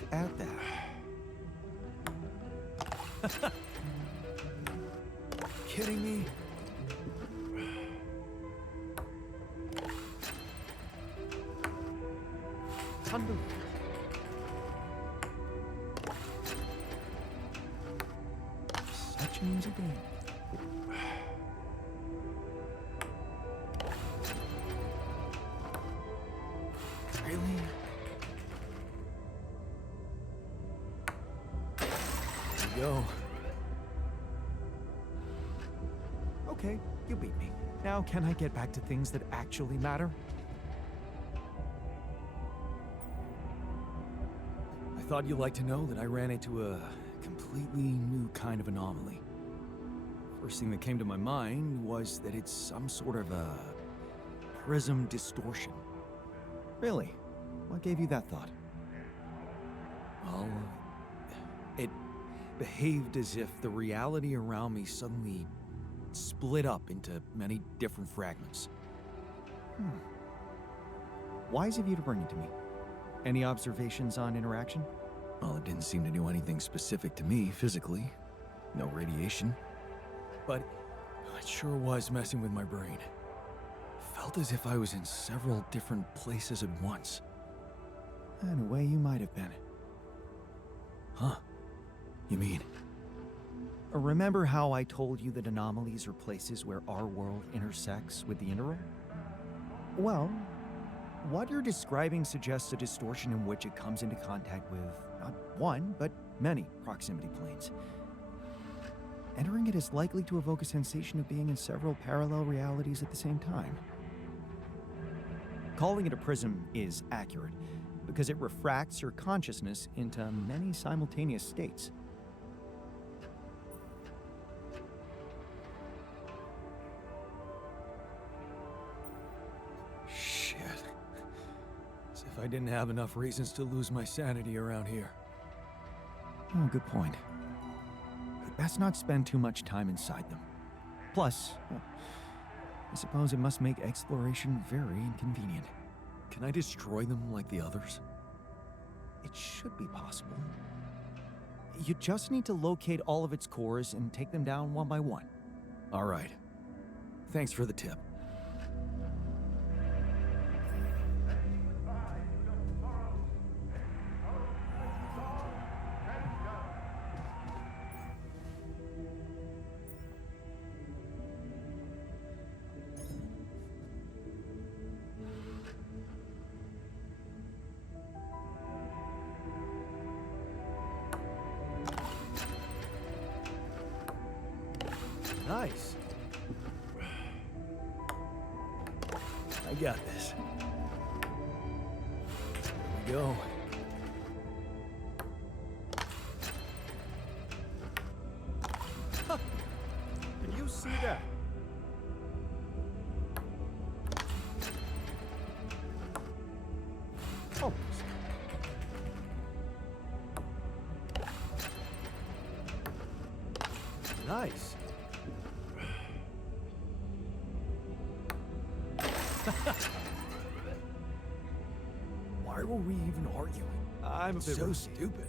Look at that. Kidding me? Unbelievable. Such an easy game. Really? There you go. Okay, you beat me. Now can I get back to things that actually matter? I thought you'd like to know that I ran into a completely new kind of anomaly. First thing that came to my mind was that it's some sort of a prism distortion. Really? What gave you that thought? Well, it behaved as if the reality around me suddenly split up into many different fragments. Wise of you to bring it to me. Any observations on interaction? Well, it didn't seem to do anything specific to me physically. No radiation. But it sure was messing with my brain. Felt as if I was in several different places at once. In a way, you might have been. Huh? You mean? Remember how I told you that anomalies are places where our world intersects with the interworld? Well, what you're describing suggests a distortion in which it comes into contact with not one, but many proximity planes. Entering it is likely to evoke a sensation of being in several parallel realities at the same time. Calling it a prism is accurate, because it refracts your consciousness into many simultaneous states. Shit. As if I didn't have enough reasons to lose my sanity around here. Oh, good point. But best not spend too much time inside them. Plus, I suppose it must make exploration very inconvenient. Can I destroy them like the others? It should be possible. You just need to locate all of its cores and take them down one by one. All right. Thanks for the tip. Nice. I got this. There we go. Huh. Did you see that? Oh. Nice. Why were we even arguing? I'm so stupid.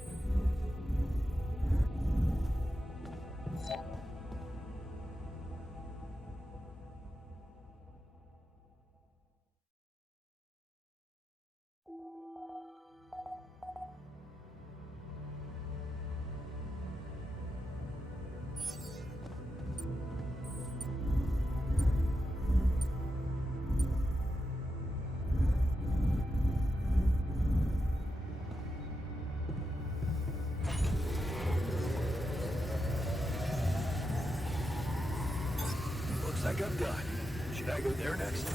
Looks like I'm done. Should I go there next?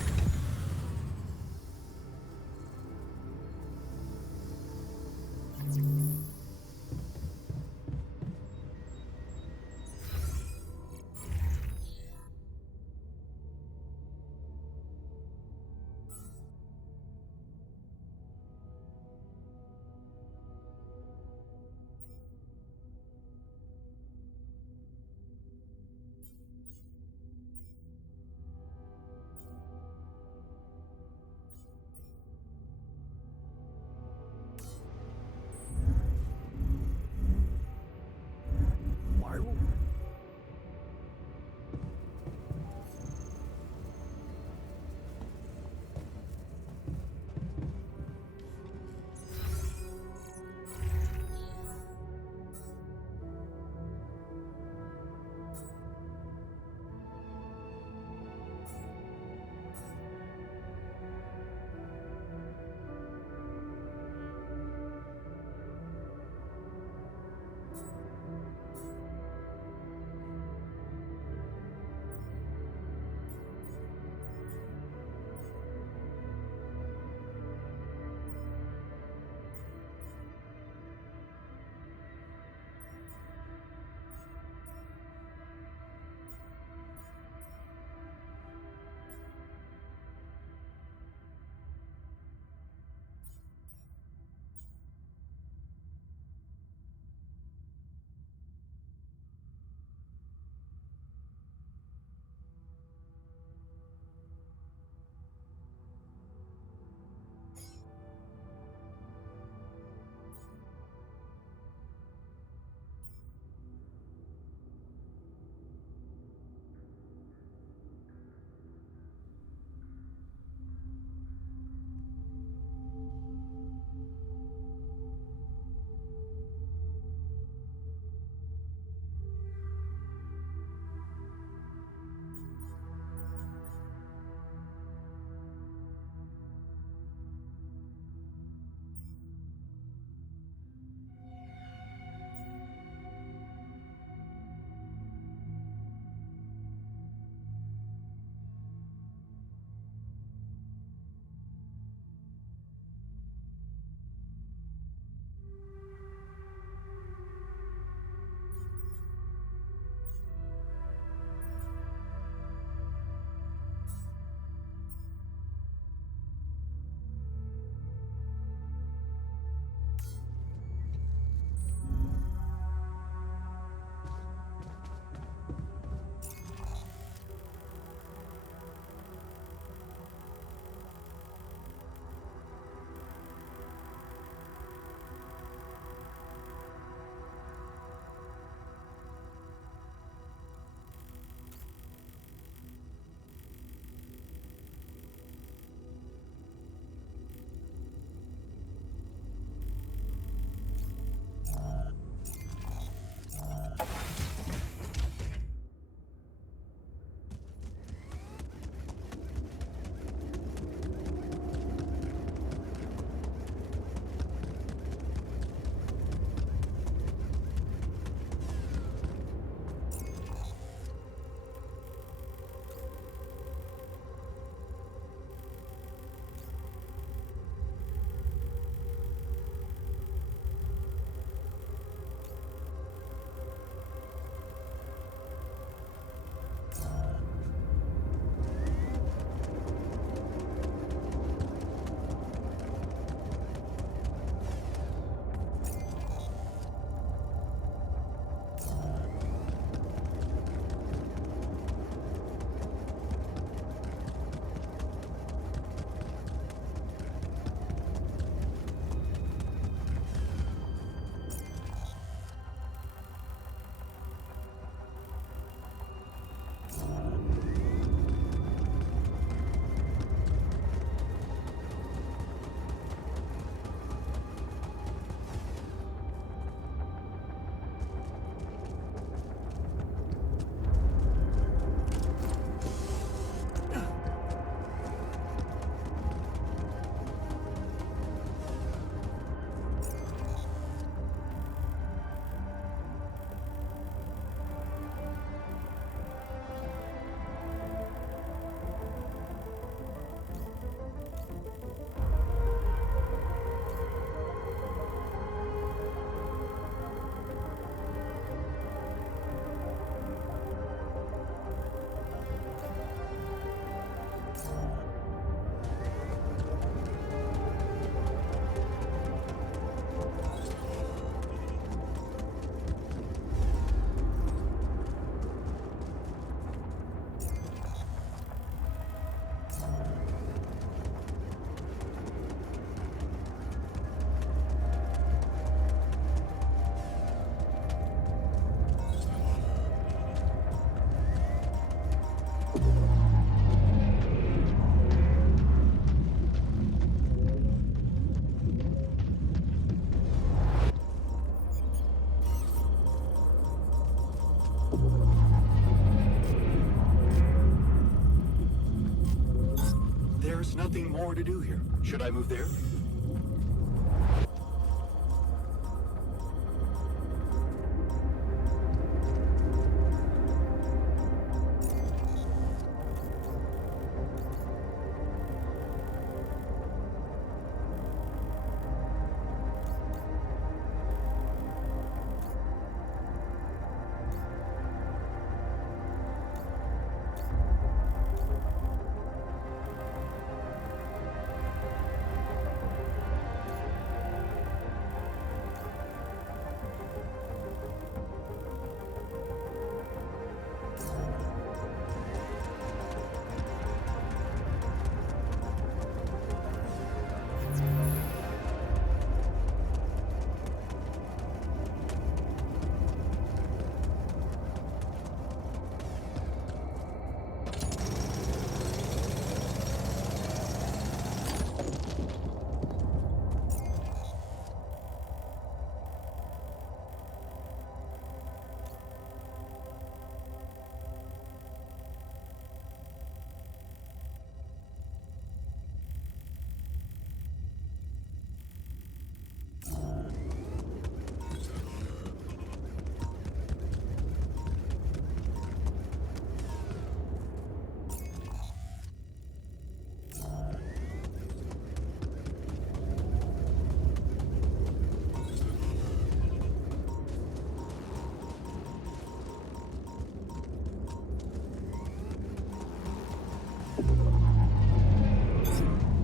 There's nothing more to do here. Should I move there?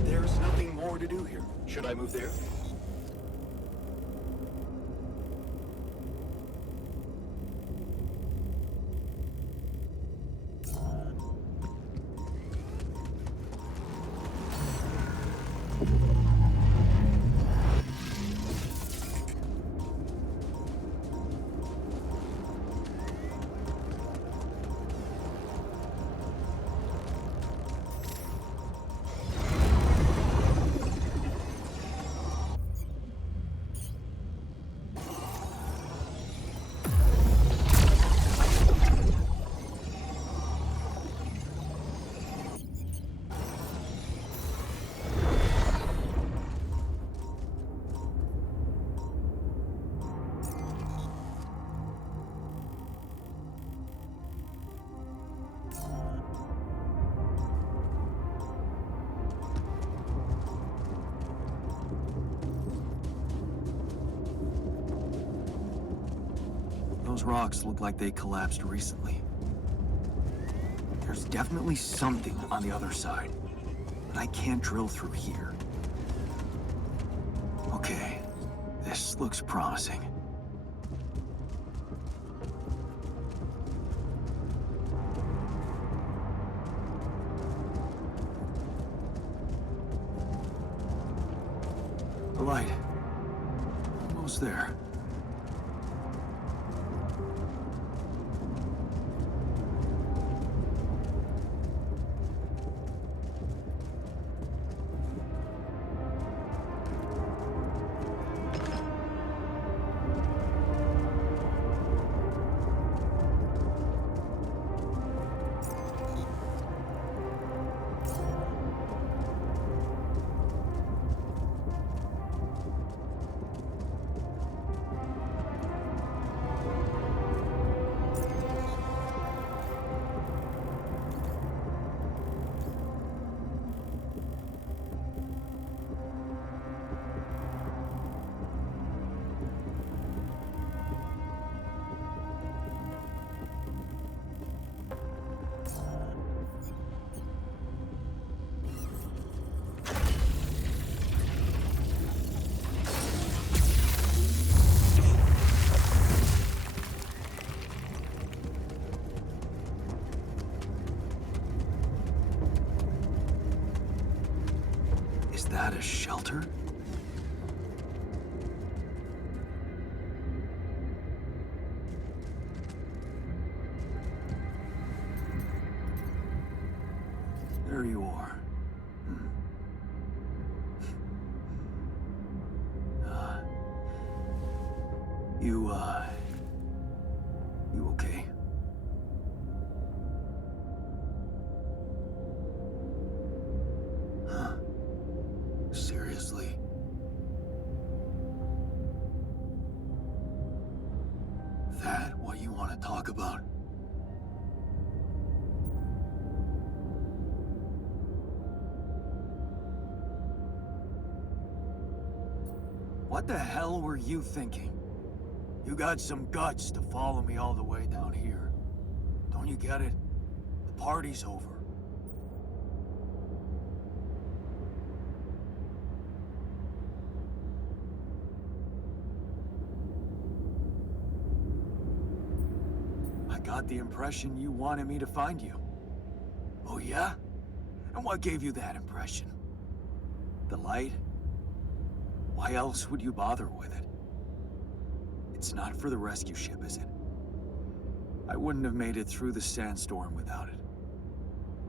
There's nothing more to do here. Should I move there? Those rocks look like they collapsed recently. There's definitely something on the other side, but I can't drill through here. Okay, this looks promising. The light. Almost there. Is that a shelter? There you are. You okay? talk about? What the hell were you thinking? You got some guts to follow me all the way down here. Don't you get it? The party's over. I got the impression you wanted me to find you. Oh yeah? And what gave you that impression? The light? Why else would you bother with it? It's not for the rescue ship, is it? I wouldn't have made it through the sandstorm without it.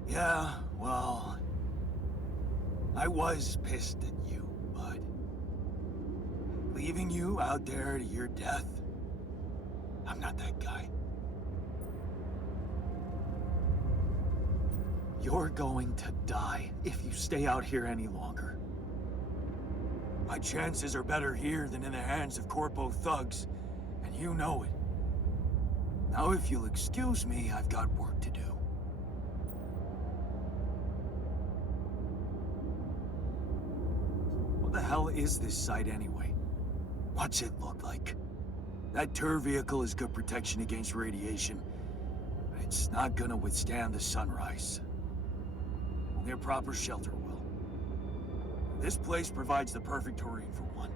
Yeah, well... I was pissed at you, but... leaving you out there to your death? I'm not that guy. You're going to die if you stay out here any longer. My chances are better here than in the hands of corpo thugs, and you know it. Now if you'll excuse me, I've got work to do. What the hell is this site anyway? What's it look like? That tour vehicle is good protection against radiation, but it's not gonna withstand the sunrise. Only a proper shelter will. This place provides the perfect terrain for one.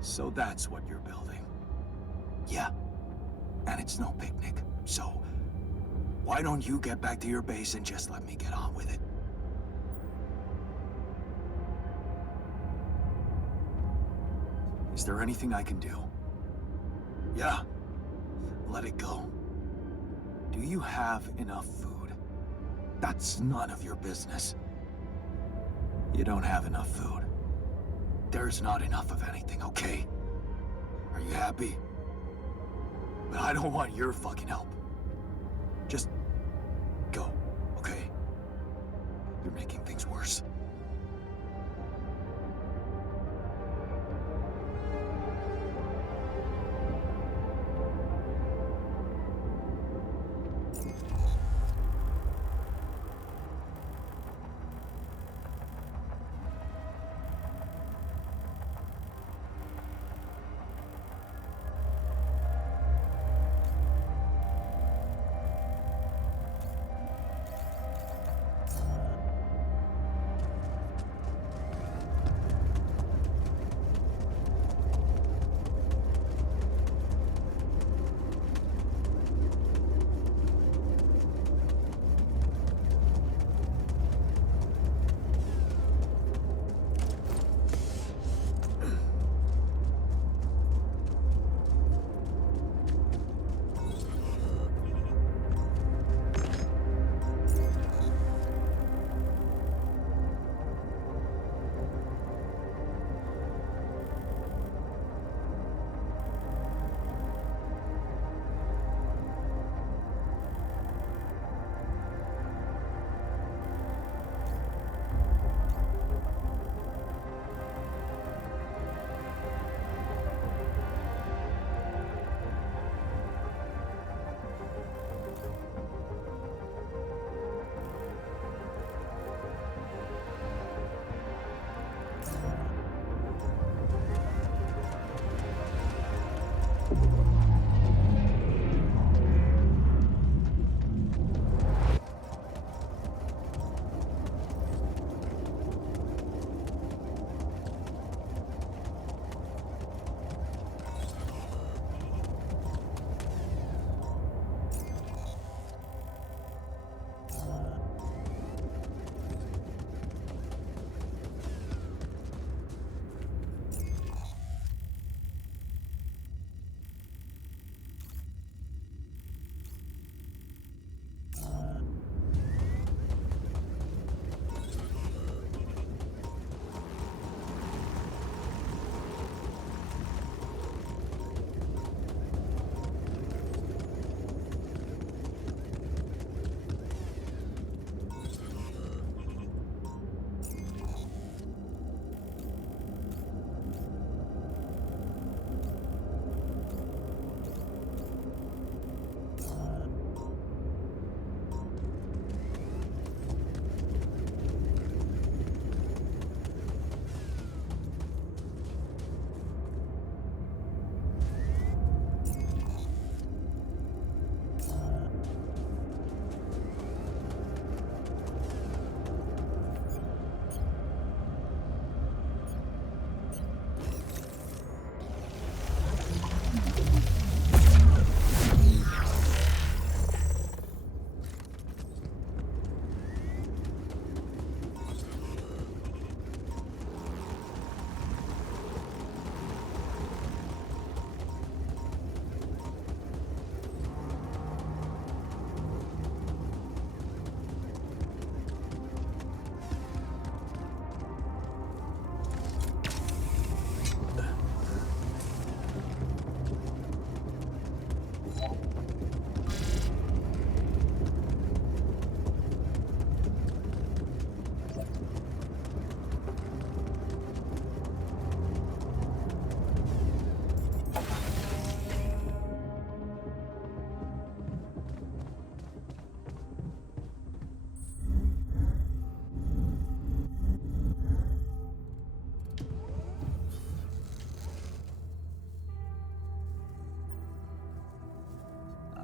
So that's what you're building. Yeah. And it's no picnic, so... why don't you get back to your base and just let me get on with it? Is there anything I can do? Yeah. Let it go. Do you have enough food? That's none of your business. You don't have enough food. There's not enough of anything, okay? Are you happy? But I don't want your fucking help. Just go, okay? You're making things worse.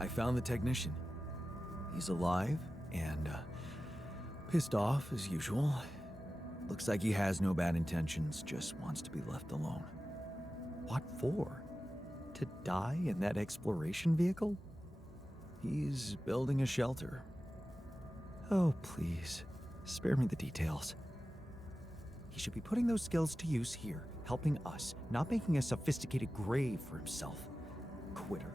I found the technician. He's alive and pissed off as usual. Looks like he has no bad intentions, just wants to be left alone. What for? To die in that exploration vehicle? He's building a shelter. Oh, please, spare me the details. He should be putting those skills to use here, helping us, not making a sophisticated grave for himself. Quitter.